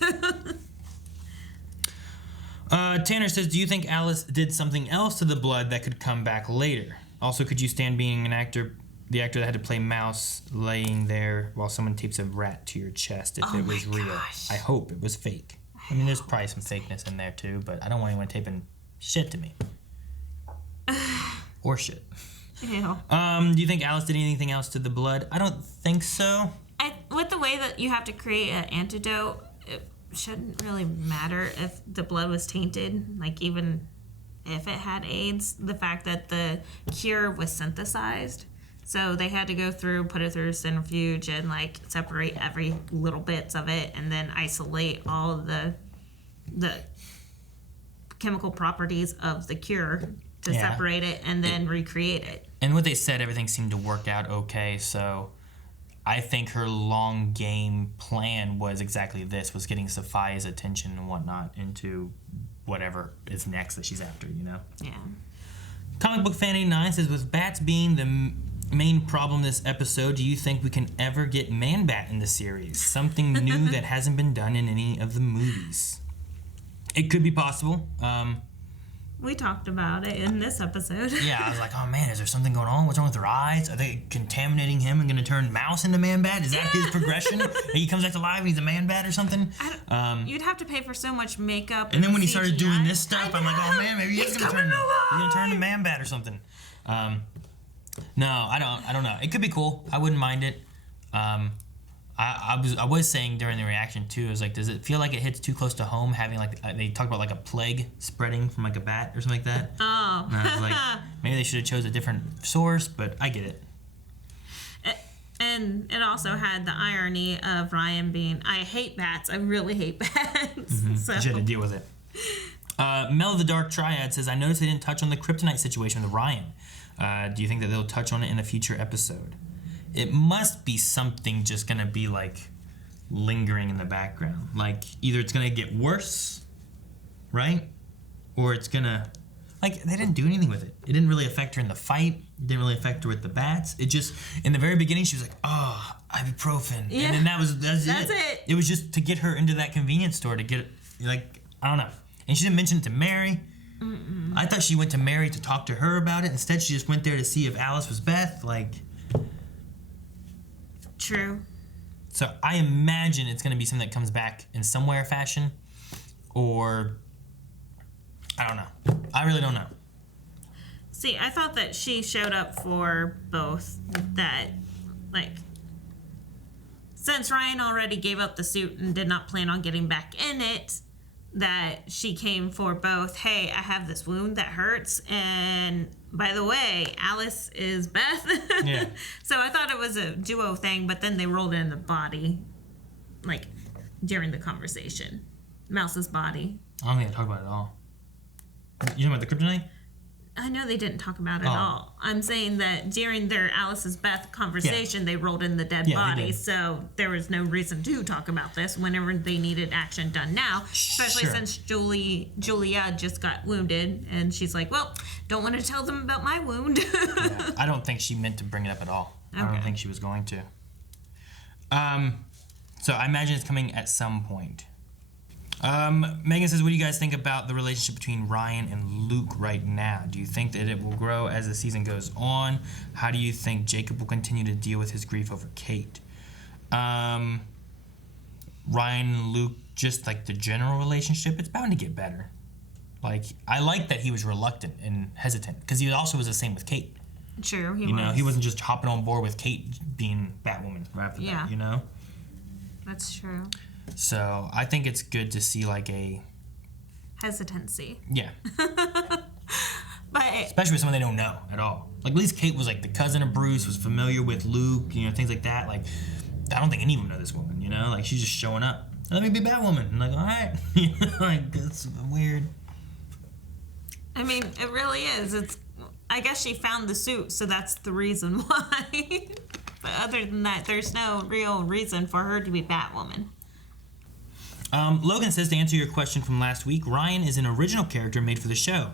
Tanner says, do you think Alice did something else to the blood that could come back later? Also, could you stand being the actor that had to play Mouse laying there while someone tapes a rat to your chest if it was real? gosh. I hope it was fake. I mean, there's probably some fakeness in there too, but I don't want anyone taping shit to me. Or shit. Ew. Do you think Alice did anything else to the blood? I don't think so. With the way that you have to create an antidote, it shouldn't really matter if the blood was tainted. Like, even if it had AIDS, the fact that the cure was synthesized. So they had to go through, put it through a centrifuge and, like, separate every little bits of it and then isolate all of the chemical properties of the cure to separate it and then recreate it. And what they said, everything seemed to work out okay, so I think her long game plan was exactly this, was getting Sophia's attention and whatnot into whatever is next that she's after, you know? Yeah. Comic Book Fan 89 says, with bats being the main problem this episode, do you think we can ever get Man-Bat in the series? Something new that hasn't been done in any of the movies. It could be possible. We talked about it in this episode. Yeah, I was like, oh man, is there something going on? What's wrong with their eyes? Are they contaminating him and going to turn Mouse into Man-Bat? Is that his progression? He comes back to life and he's a Man-Bat or something? You'd have to pay for so much makeup. And then when he started doing this stuff, I'm like, oh man, maybe he's going to turn to Man-Bat or something. No, I don't know. It could be cool. I wouldn't mind it. I was saying during the reaction too, I was like, does it feel like it hits too close to home, having like, they talk about like a plague spreading from like a bat or something like that? Oh. And I was like, maybe they should have chose a different source, but I get it. And it also had the irony of Ryan being, I hate bats. I really hate bats. Mm-hmm. So. You had to deal with it. Mel of the Dark Triad says, I noticed they didn't touch on the Kryptonite situation with Ryan. Do you think that they'll touch on it in a future episode? It must be something just gonna be like lingering in the background. Like either it's gonna get worse, right? Or it's gonna, like, they didn't do anything with it. It didn't really affect her in the fight. It didn't really affect her with the bats. It just, in the very beginning, she was like, oh, ibuprofen. Yeah. And then that's it. It was just to get her into that convenience store to get, like, I don't know. And she didn't mention it to Mary. Mm-mm. I thought she went to Mary to talk to her about it. Instead, she just went there to see if Alice was Beth. Like, true. so I imagine it's going to be something that comes back in some way or fashion. Or, I don't know. I really don't know. See, I thought that she showed up for both. That, like, since Ryan already gave up the suit and did not plan on getting back in it, that she came for both. Hey, I have this wound that hurts, and by the way, Alice is Beth. Yeah. So I thought it was a duo thing, but then they rolled it in the body, like, during the conversation. Mouse's body. I don't think I talked about it at all. You talking about the Kryptonite? I know they didn't talk about it at all. I'm saying that during their Alice's Beth conversation, they rolled in the dead body, so there was no reason to talk about this whenever they needed action done now, especially since Julia just got wounded, and she's like, well, don't want to tell them about my wound. Yeah, I don't think she meant to bring it up at all. Okay. I don't think she was going to. So I imagine it's coming at some point. Megan says, what do you guys think about the relationship between Ryan and Luke right now? Do you think that it will grow as the season goes on? How do you think Jacob will continue to deal with his grief over Kate? Ryan and Luke, just like the general relationship, it's bound to get better. Like, I like that he was reluctant and hesitant, because he also was the same with Kate. True, he was. He wasn't just hopping on board with Kate being Batwoman right after that, you know? That's true. So I think it's good to see like a hesitancy. Yeah. But especially with someone they don't know at all. Like at least Kate was like the cousin of Bruce, was familiar with Luke, you know, things like that. Like I don't think any of them know this woman, you know? Like she's just showing up. Let me be Batwoman. I'm like, all right. Like that's weird. I mean, it really is. It's. I guess she found the suit, so that's the reason why. But other than that, there's no real reason for her to be Batwoman. Logan says, to answer your question from last week, Ryan is an original character made for the show.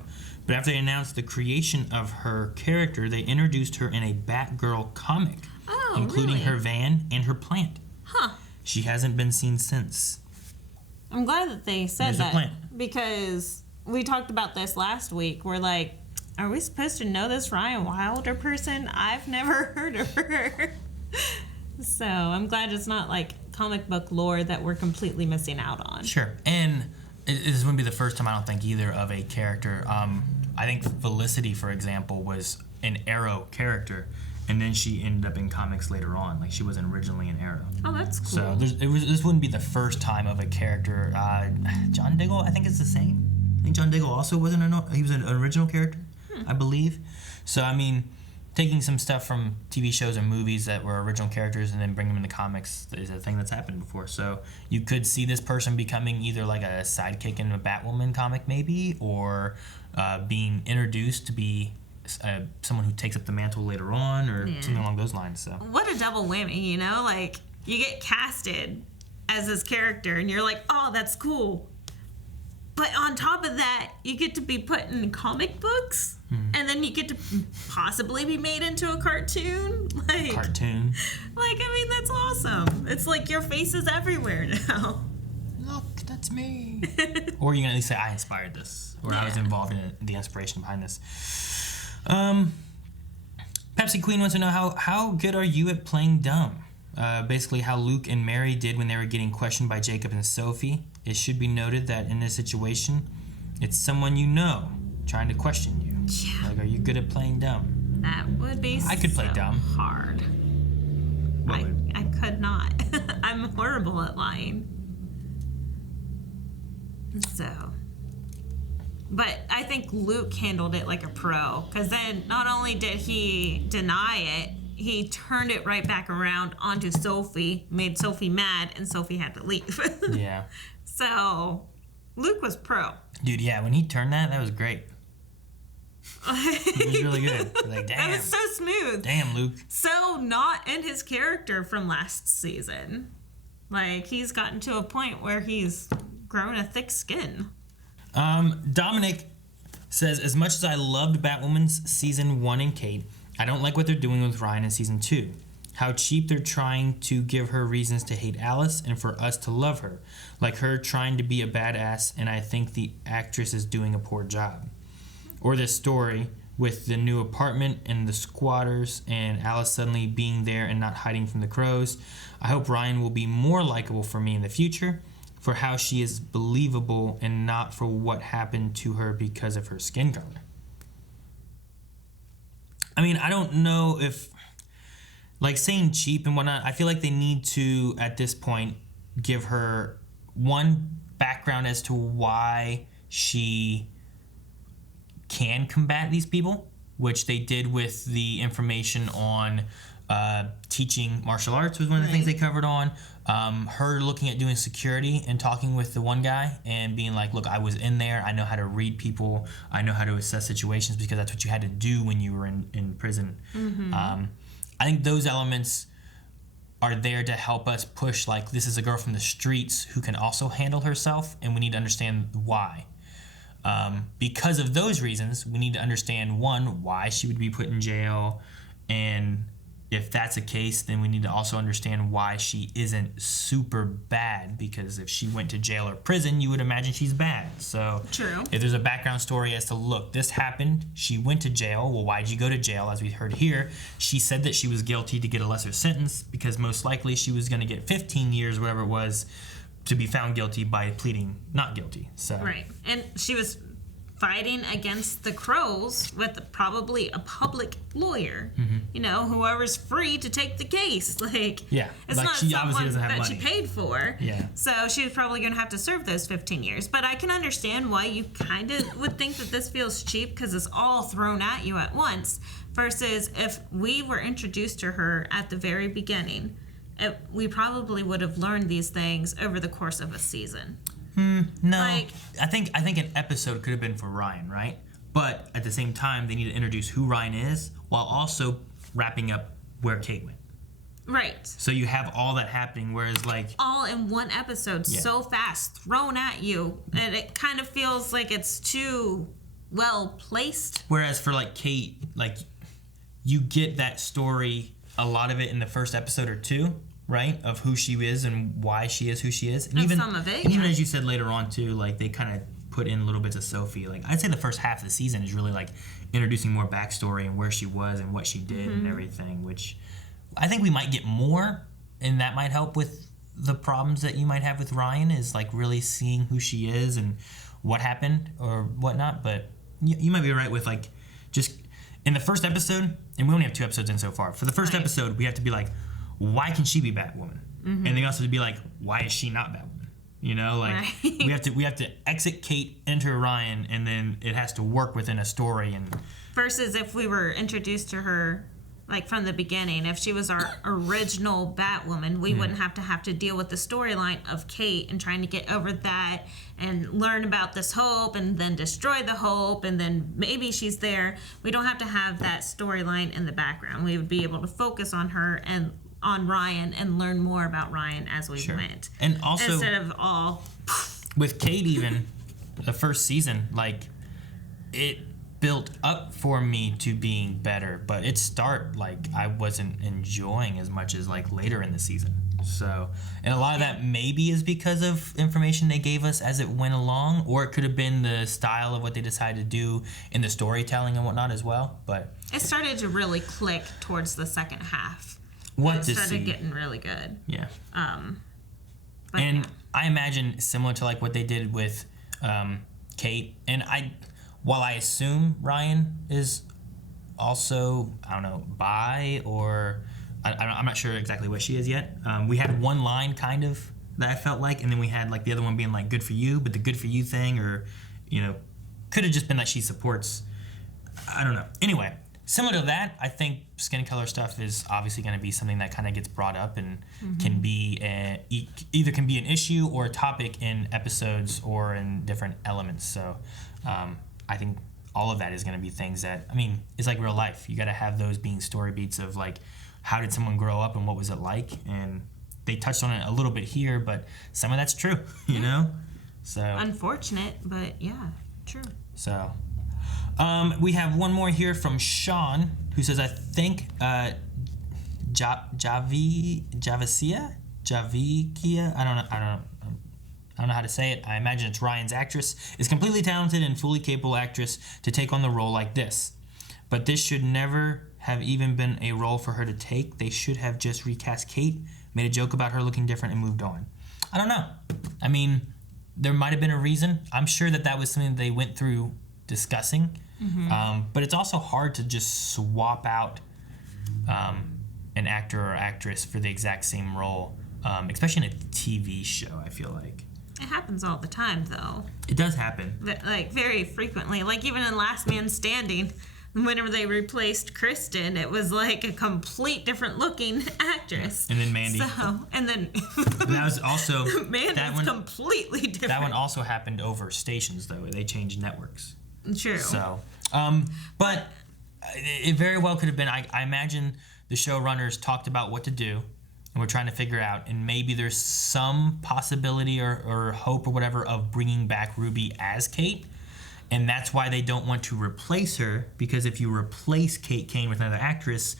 But after they announced the creation of her character, they introduced her in a Batgirl comic, including her van and her plant. Huh. She hasn't been seen since. I'm glad that they said that, plant. because we talked about this last week. We're like, are we supposed to know this Ryan Wilder person? I've never heard of her. So I'm glad it's not like comic book lore that we're completely missing out on. Sure. And this wouldn't be the first time, I don't think, either, of a character. I think Felicity, for example, was an Arrow character, and then she ended up in comics later on. Like, she wasn't originally an Arrow. Oh, that's cool. So this wouldn't be the first time of a character. John Diggle, I think it's the same. I think John Diggle also wasn't he was an original character, I believe. So, I mean, taking some stuff from TV shows and movies that were original characters and then bring them into comics is a thing that's happened before. So you could see this person becoming either like a sidekick in a Batwoman comic maybe, or being introduced to be someone who takes up the mantle later on, or something along those lines. So what a double whammy, you know? Like, you get casted as this character, and you're like, oh, that's cool. But on top of that, you get to be put in comic books, and then you get to possibly be made into a cartoon. Like, I mean, that's awesome. It's like your face is everywhere now. Look, that's me. Or you can at least say, I inspired this, or I was involved in the inspiration behind this. Pepsi Queen wants to know how good are you at playing dumb? Basically how Luke and Mary did when they were getting questioned by Jacob and Sophie. It should be noted that in this situation, it's someone you know trying to question you. Yeah. Like, are you good at playing dumb? That would be I could play dumb. hard. I could not. I'm horrible at lying. So, but I think Luke handled it like a pro, because then not only did he deny it, he turned it right back around onto Sophie, made Sophie mad, and Sophie had to leave. Yeah. So, Luke was pro. Dude, yeah, when he turned that was great. It was really good. Like, damn. That was so smooth. Damn, Luke. So not in his character from last season. Like, he's gotten to a point where he's grown a thick skin. Dominic says, as much as I loved Batwoman's season 1 and Kate, I don't like what they're doing with Ryan in season 2. How cheap they're trying to give her reasons to hate Alice and for us to love her. Like her trying to be a badass, and I think the actress is doing a poor job. Or this story with the new apartment and the squatters and Alice suddenly being there and not hiding from the crows. I hope Ryan will be more likable for me in the future, for how she is believable and not for what happened to her because of her skin color. I mean, I don't know if, like, saying cheap and whatnot, I feel like they need to, at this point, give her one background as to why she can combat these people, which they did with the information on teaching martial arts was one of the things they covered on. Her looking at doing security and talking with the one guy and being like, look, I was in there. I know how to read people. I know how to assess situations because that's what you had to do when you were in prison. Mm-hmm. I think those elements are there to help us push, like, this is a girl from the streets who can also handle herself, and we need to understand why. Because of those reasons, we need to understand, one, why she would be put in jail, and if that's the case, then we need to also understand why she isn't super bad, because if she went to jail or prison, you would imagine she's bad. So True. If there's a background story as to, look, this happened, she went to jail, well, why'd you go to jail? As we heard here, she said that she was guilty to get a lesser sentence because most likely she was going to get 15 years, whatever it was, to be found guilty by pleading not guilty. So Right. And she was fighting against the crows with probably a public lawyer. Mm-hmm. You know, whoever's free to take the case. Like, yeah, it's like not she obviously someone doesn't have that money. she paid for. Yeah. So she was probably going to have to serve those 15 years. But I can understand why you kind of would think that this feels cheap, because it's all thrown at you at once. Versus if we were introduced to her at the very beginning, we probably would have learned these things over the course of a season. No, Like, I think an episode could have been for Ryan, right? But at the same time, they need to introduce who Ryan is while also wrapping up where Kate went. right. So you have all that happening, whereas like All in one episode, so fast, thrown at you, and it kind of feels like it's too well placed. whereas for like Kate, like you get that story, a lot of it in the first episode or two, right? Of who she is and why she is who she is. And even some of it, even yeah. as you said later on too, like they kind of put in little bits of Sophie. Like I'd say the first half of the season is really like introducing more backstory and where she was and what she did and everything, which I think we might get more, and that might help with the problems that you might have with Ryan, is like really seeing who she is and what happened or whatnot. But you might be right with like just in the first episode, and we only have 2 episodes in so far. For the first episode, we have to be like, why can she be Batwoman? And then also to be like, why is she not Batwoman? You know, like we have to exit Kate, enter Ryan, and then it has to work within a story. And Versus if we were introduced to her like from the beginning. If she was our original Batwoman, we wouldn't have to deal with the storyline of Kate and trying to get over that and learn about this hope and then destroy the hope and then maybe she's there. We don't have to have that storyline in the background. We would be able to focus on her and on Ryan and learn more about Ryan as we went. And also, instead of all with Kate, even the first season, like it built up for me to being better, but I wasn't enjoying as much as like later in the season. So, and a lot of that maybe is because of information they gave us as it went along, or it could have been the style of what they decided to do in the storytelling and whatnot as well. But it started to really click towards the second half. It started getting really good. Yeah. But and I imagine similar to like what they did with Kate, and while I assume Ryan is also, I don't know, bi, or I'm not sure exactly what she is yet. We had one line kind of that I felt like, and then we had like the other one being like good for you, but the good for you thing, or, you know, could have just been that she supports, I don't know. Anyway, similar to that, I think skin color stuff is obviously going to be something that kind of gets brought up and can be either can be an issue or a topic in episodes or in different elements. So I think all of that is going to be things that, I mean, it's like real life. You got to have those being story beats of like, how did someone grow up and what was it like? And they touched on it a little bit here, but some of that's true, you know? So unfortunate, but yeah, true. So we have one more here from Sean, who says, I think Javicia, I don't know how to say it. I imagine it's Ryan's actress, is completely talented and fully capable actress to take on the role like this. But this should never have even been a role for her to take. They should have just recast Kate, made a joke about her looking different, and moved on. I don't know. I mean, there might have been a reason. I'm sure that was something they went through discussing. But it's also hard to just swap out an actor or actress for the exact same role, especially in a TV show, I feel like. It happens all the time, though. It does happen. Like, very frequently. Like, even in Last Man Standing, whenever they replaced Kristen, it was like a complete different looking actress. And then Mandy. And then that was also Mandy's completely different. That one also happened over stations, though. They changed networks. True. So, but it very well could have been. I imagine the showrunners talked about what to do, and we're trying to figure out, and maybe there's some possibility or hope or whatever of bringing back Ruby as Kate. And that's why they don't want to replace her, because if you replace Kate Kane with another actress,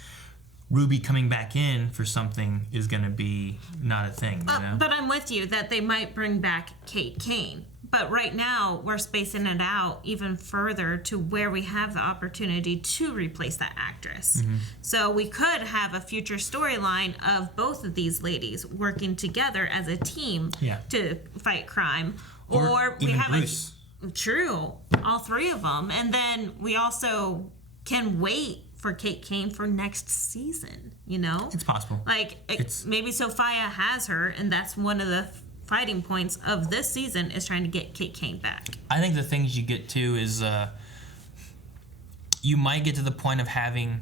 Ruby coming back in for something is going to be not a thing. You know? But I'm with you that they might bring back Kate Kane. But right now, we're spacing it out even further to where we have the opportunity to replace that actress. So we could have a future storyline of both of these ladies working together as a team to fight crime. Or we have Bruce. True, all three of them. And then we also can wait for Kate Kane for next season, you know? It's possible. Like, maybe Sophia has her, and that's one of the fighting points of this season is trying to get Kate Kane back. I think the things you get to is you might get to the point of having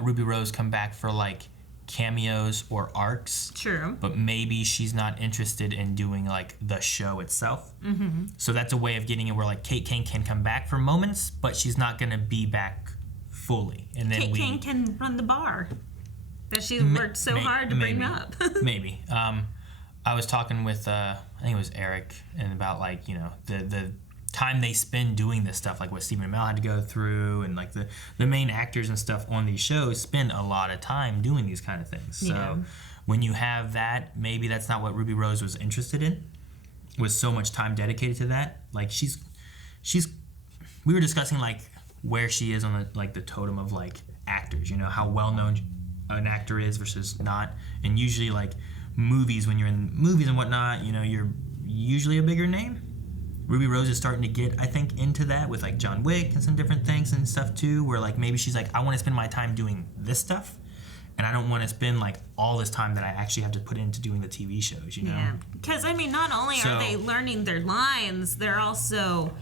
Ruby Rose come back for, like, cameos or arcs. True. But maybe she's not interested in doing like the show itself. So that's a way of getting it where like Kate Kane can come back for moments, but she's not going to be back fully. And then Kate Kane can run the bar that she worked so hard to bring up. Maybe. I was talking with I think it was Eric, and about like, you know, the time they spend doing this stuff, like what Stephen Amell had to go through, and like the main actors and stuff on these shows spend a lot of time doing these kind of things. So when you have that, maybe that's not what Ruby Rose was interested in, was so much time dedicated to that. Like she's we were discussing like where she is on the totem of like actors, you know, how well known an actor is versus not. And usually like movies, when you're in movies and whatnot, you know, you're usually a bigger name. Ruby Rose is starting to get, I think, into that with like John Wick and some different things and stuff too, where like maybe she's like, I want to spend my time doing this stuff, and I don't want to spend like all this time that I actually have to put into doing the TV shows, you know? Yeah, because I mean, not only are they learning their lines, they're also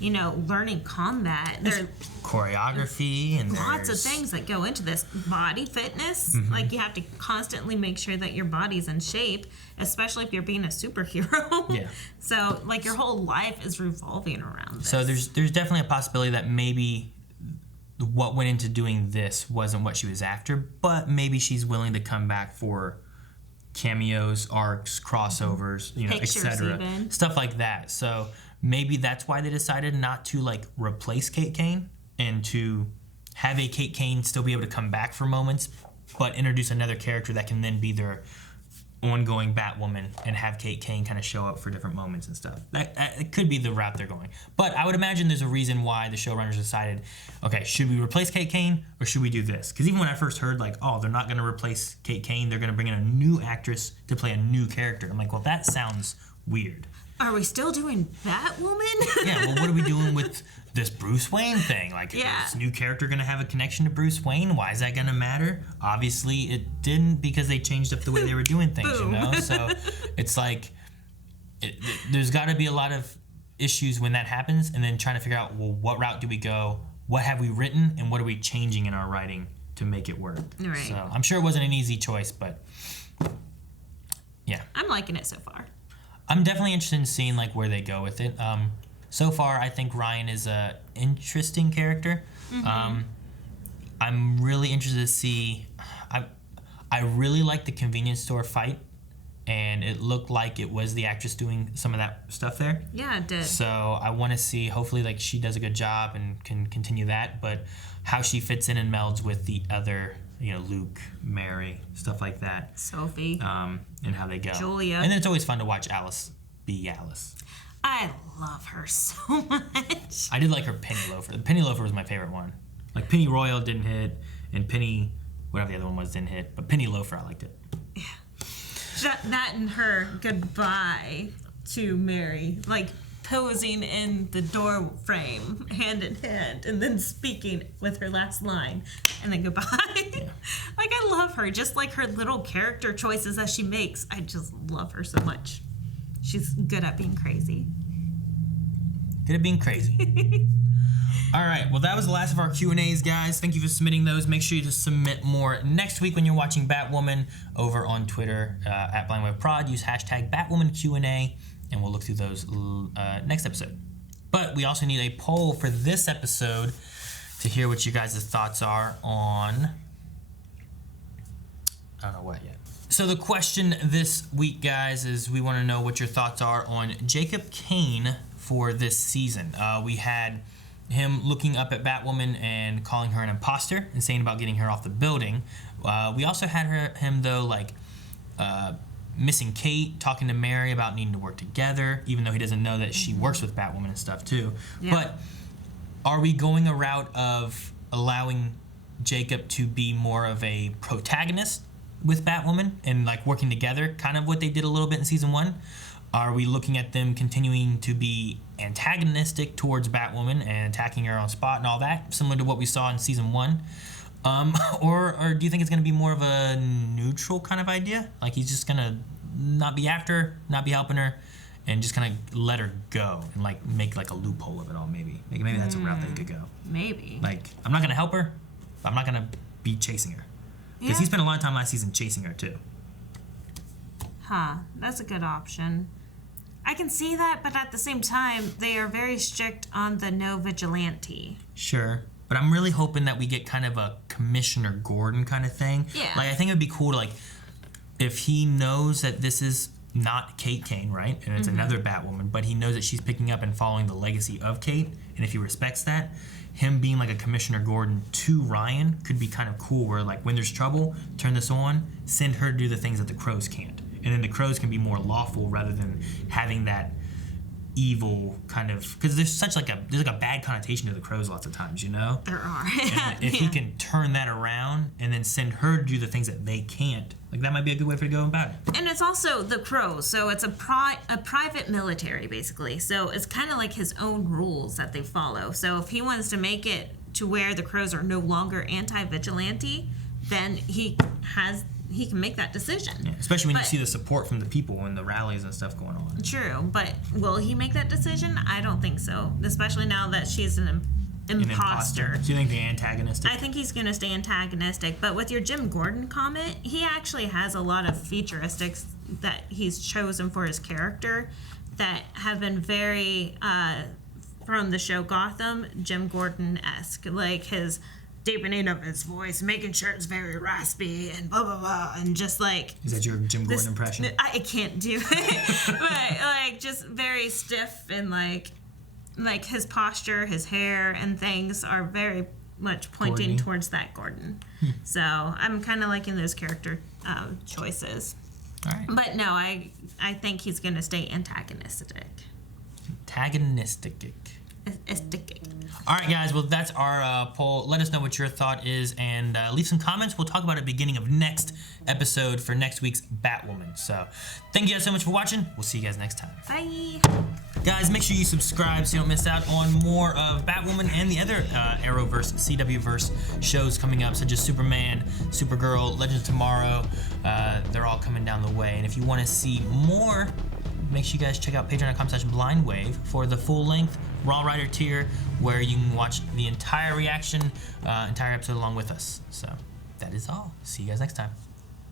learning combat. There's choreography and lots of things that go into this. Body fitness. Like, you have to constantly make sure that your body's in shape, especially if you're being a superhero. Yeah. So, like, your whole life is revolving around this. So there's definitely a possibility that maybe what went into doing this wasn't what she was after, but maybe she's willing to come back for cameos, arcs, crossovers, Pictures etc. even. Stuff like that. So maybe that's why they decided not to like replace Kate Kane and to have a Kate Kane still be able to come back for moments, but introduce another character that can then be their ongoing Batwoman and have Kate Kane kind of show up for different moments and stuff. That it could be the route they're going. But I would imagine there's a reason why the showrunners decided, okay, should we replace Kate Kane or should we do this? Because even when I first heard like, oh, they're not going to replace Kate Kane, they're going to bring in a new actress to play a new character. I'm like, well, that sounds weird. Are we still doing Batwoman? Yeah, well, what are we doing with this Bruce Wayne thing? Like, is this new character going to have a connection to Bruce Wayne? Why is that going to matter? Obviously, it didn't because they changed up the way they were doing things, So it's like, there's got to be a lot of issues when that happens, and then trying to figure out, well, what route do we go? What have we written, and what are we changing in our writing to make it work? Right. So I'm sure it wasn't an easy choice, but yeah. I'm liking it so far. I'm definitely interested in seeing like where they go with it. So far, I think Ryan is a interesting character. I'm really interested to see. I really like the convenience store fight, and it looked like it was the actress doing some of that stuff there. Yeah, it did. So I want to see. Hopefully, like she does a good job and can continue that. But how she fits in and melds with the other, Luke, Mary, stuff like that. Sophie. And how they go. Julia. And then it's always fun to watch Alice be Alice. I love her so much. I did like her Penny Loafer. The Penny Loafer was my favorite one. Like Penny Royal didn't hit, and Penny, whatever the other one was, didn't hit. But Penny Loafer, I liked it. Yeah. That and her goodbye to Mary, like posing in the door frame, hand in hand, and then speaking with her last line, and then goodbye. Yeah. Like, I love her. Just like her little character choices that she makes. I just love her so much. She's good at being crazy. Good at being crazy. All right. Well, that was the last of our Q&As, guys. Thank you for submitting those. Make sure you just submit more next week when you're watching Batwoman over on Twitter at BlindWebProd. Use hashtag BatwomanQA, and we'll look through those next episode. But we also need a poll for this episode to hear what you guys' thoughts are on... I don't know what yet. So the question this week, guys, is we want to know what your thoughts are on Jacob Kane for this season. We had him looking up at Batwoman and calling her an imposter and saying about getting her off the building. We also had him, though, like... missing Kate, talking to Mary about needing to work together, even though he doesn't know that she works with Batwoman and stuff too. Yeah. But are we going a route of allowing Jacob to be more of a protagonist with Batwoman and like working together, kind of what they did a little bit in season 1? Are we looking at them continuing to be antagonistic towards Batwoman and attacking her on spot and all that, similar to what we saw in season 1? Or do you think it's going to be more of a neutral kind of idea? Like he's just going to not be after her, not be helping her, and just kind of let her go and like make like a loophole of it all maybe. Maybe that's a route they could go. Maybe. Like, I'm not going to help her, but I'm not going to be chasing her. Because he spent a lot of time last season chasing her too. Huh, that's a good option. I can see that, but at the same time, they are very strict on the no vigilante. Sure. But I'm really hoping that we get kind of a Commissioner Gordon kind of thing. Yeah. Like, I think it would be cool to, like, if he knows that this is not Kate Kane, right? And it's another Batwoman, but he knows that she's picking up and following the legacy of Kate, and if he respects that, him being like a Commissioner Gordon to Ryan could be kind of cool, where, like, when there's trouble, turn this on, send her to do the things that the Crows can't. And then the Crows can be more lawful rather than having that evil kind of, because there's like a bad connotation to the Crows lots of times, you know? There are. And if he can turn that around and then send her to do the things that they can't, like that might be a good way for to go about it. And it's also the Crows, so it's a private military basically. So it's kind of like his own rules that they follow. So if he wants to make it to where the Crows are no longer anti-vigilante, then he has he can make that decision. Yeah, especially when you see the support from the people and the rallies and stuff going on. True, but will he make that decision? I don't think so. Especially now that she's an imposter. So you think the antagonistic? I think he's going to stay antagonistic. But with your Jim Gordon comment, he actually has a lot of futuristics that he's chosen for his character that have been very, from the show Gotham, Jim Gordon-esque. Like his deepening of his voice, making sure it's very raspy and blah, blah, blah. And just like... Is that your Jim Gordon impression? I can't do it. But like just very stiff and like his posture, his hair, and things are very much pointing Gordon-y. towards that Gordon. So I'm kind of liking those character choices. All right. But no, I think he's going to stay antagonistic. Antagonistic. All right, guys. Well, that's our poll. Let us know what your thought is, and leave some comments. We'll talk about it at the beginning of next episode for next week's Batwoman. So, thank you guys so much for watching. We'll see you guys next time. Bye. Guys, make sure you subscribe so you don't miss out on more of Batwoman and the other Arrowverse, CWverse shows coming up, such as Superman, Supergirl, Legends of Tomorrow. They're all coming down the way. And if you want to see more, make sure you guys check out patreon.com/blindwave for the full-length Raw Rider tier, where you can watch the entire reaction, entire episode along with us. So that is all. See you guys next time.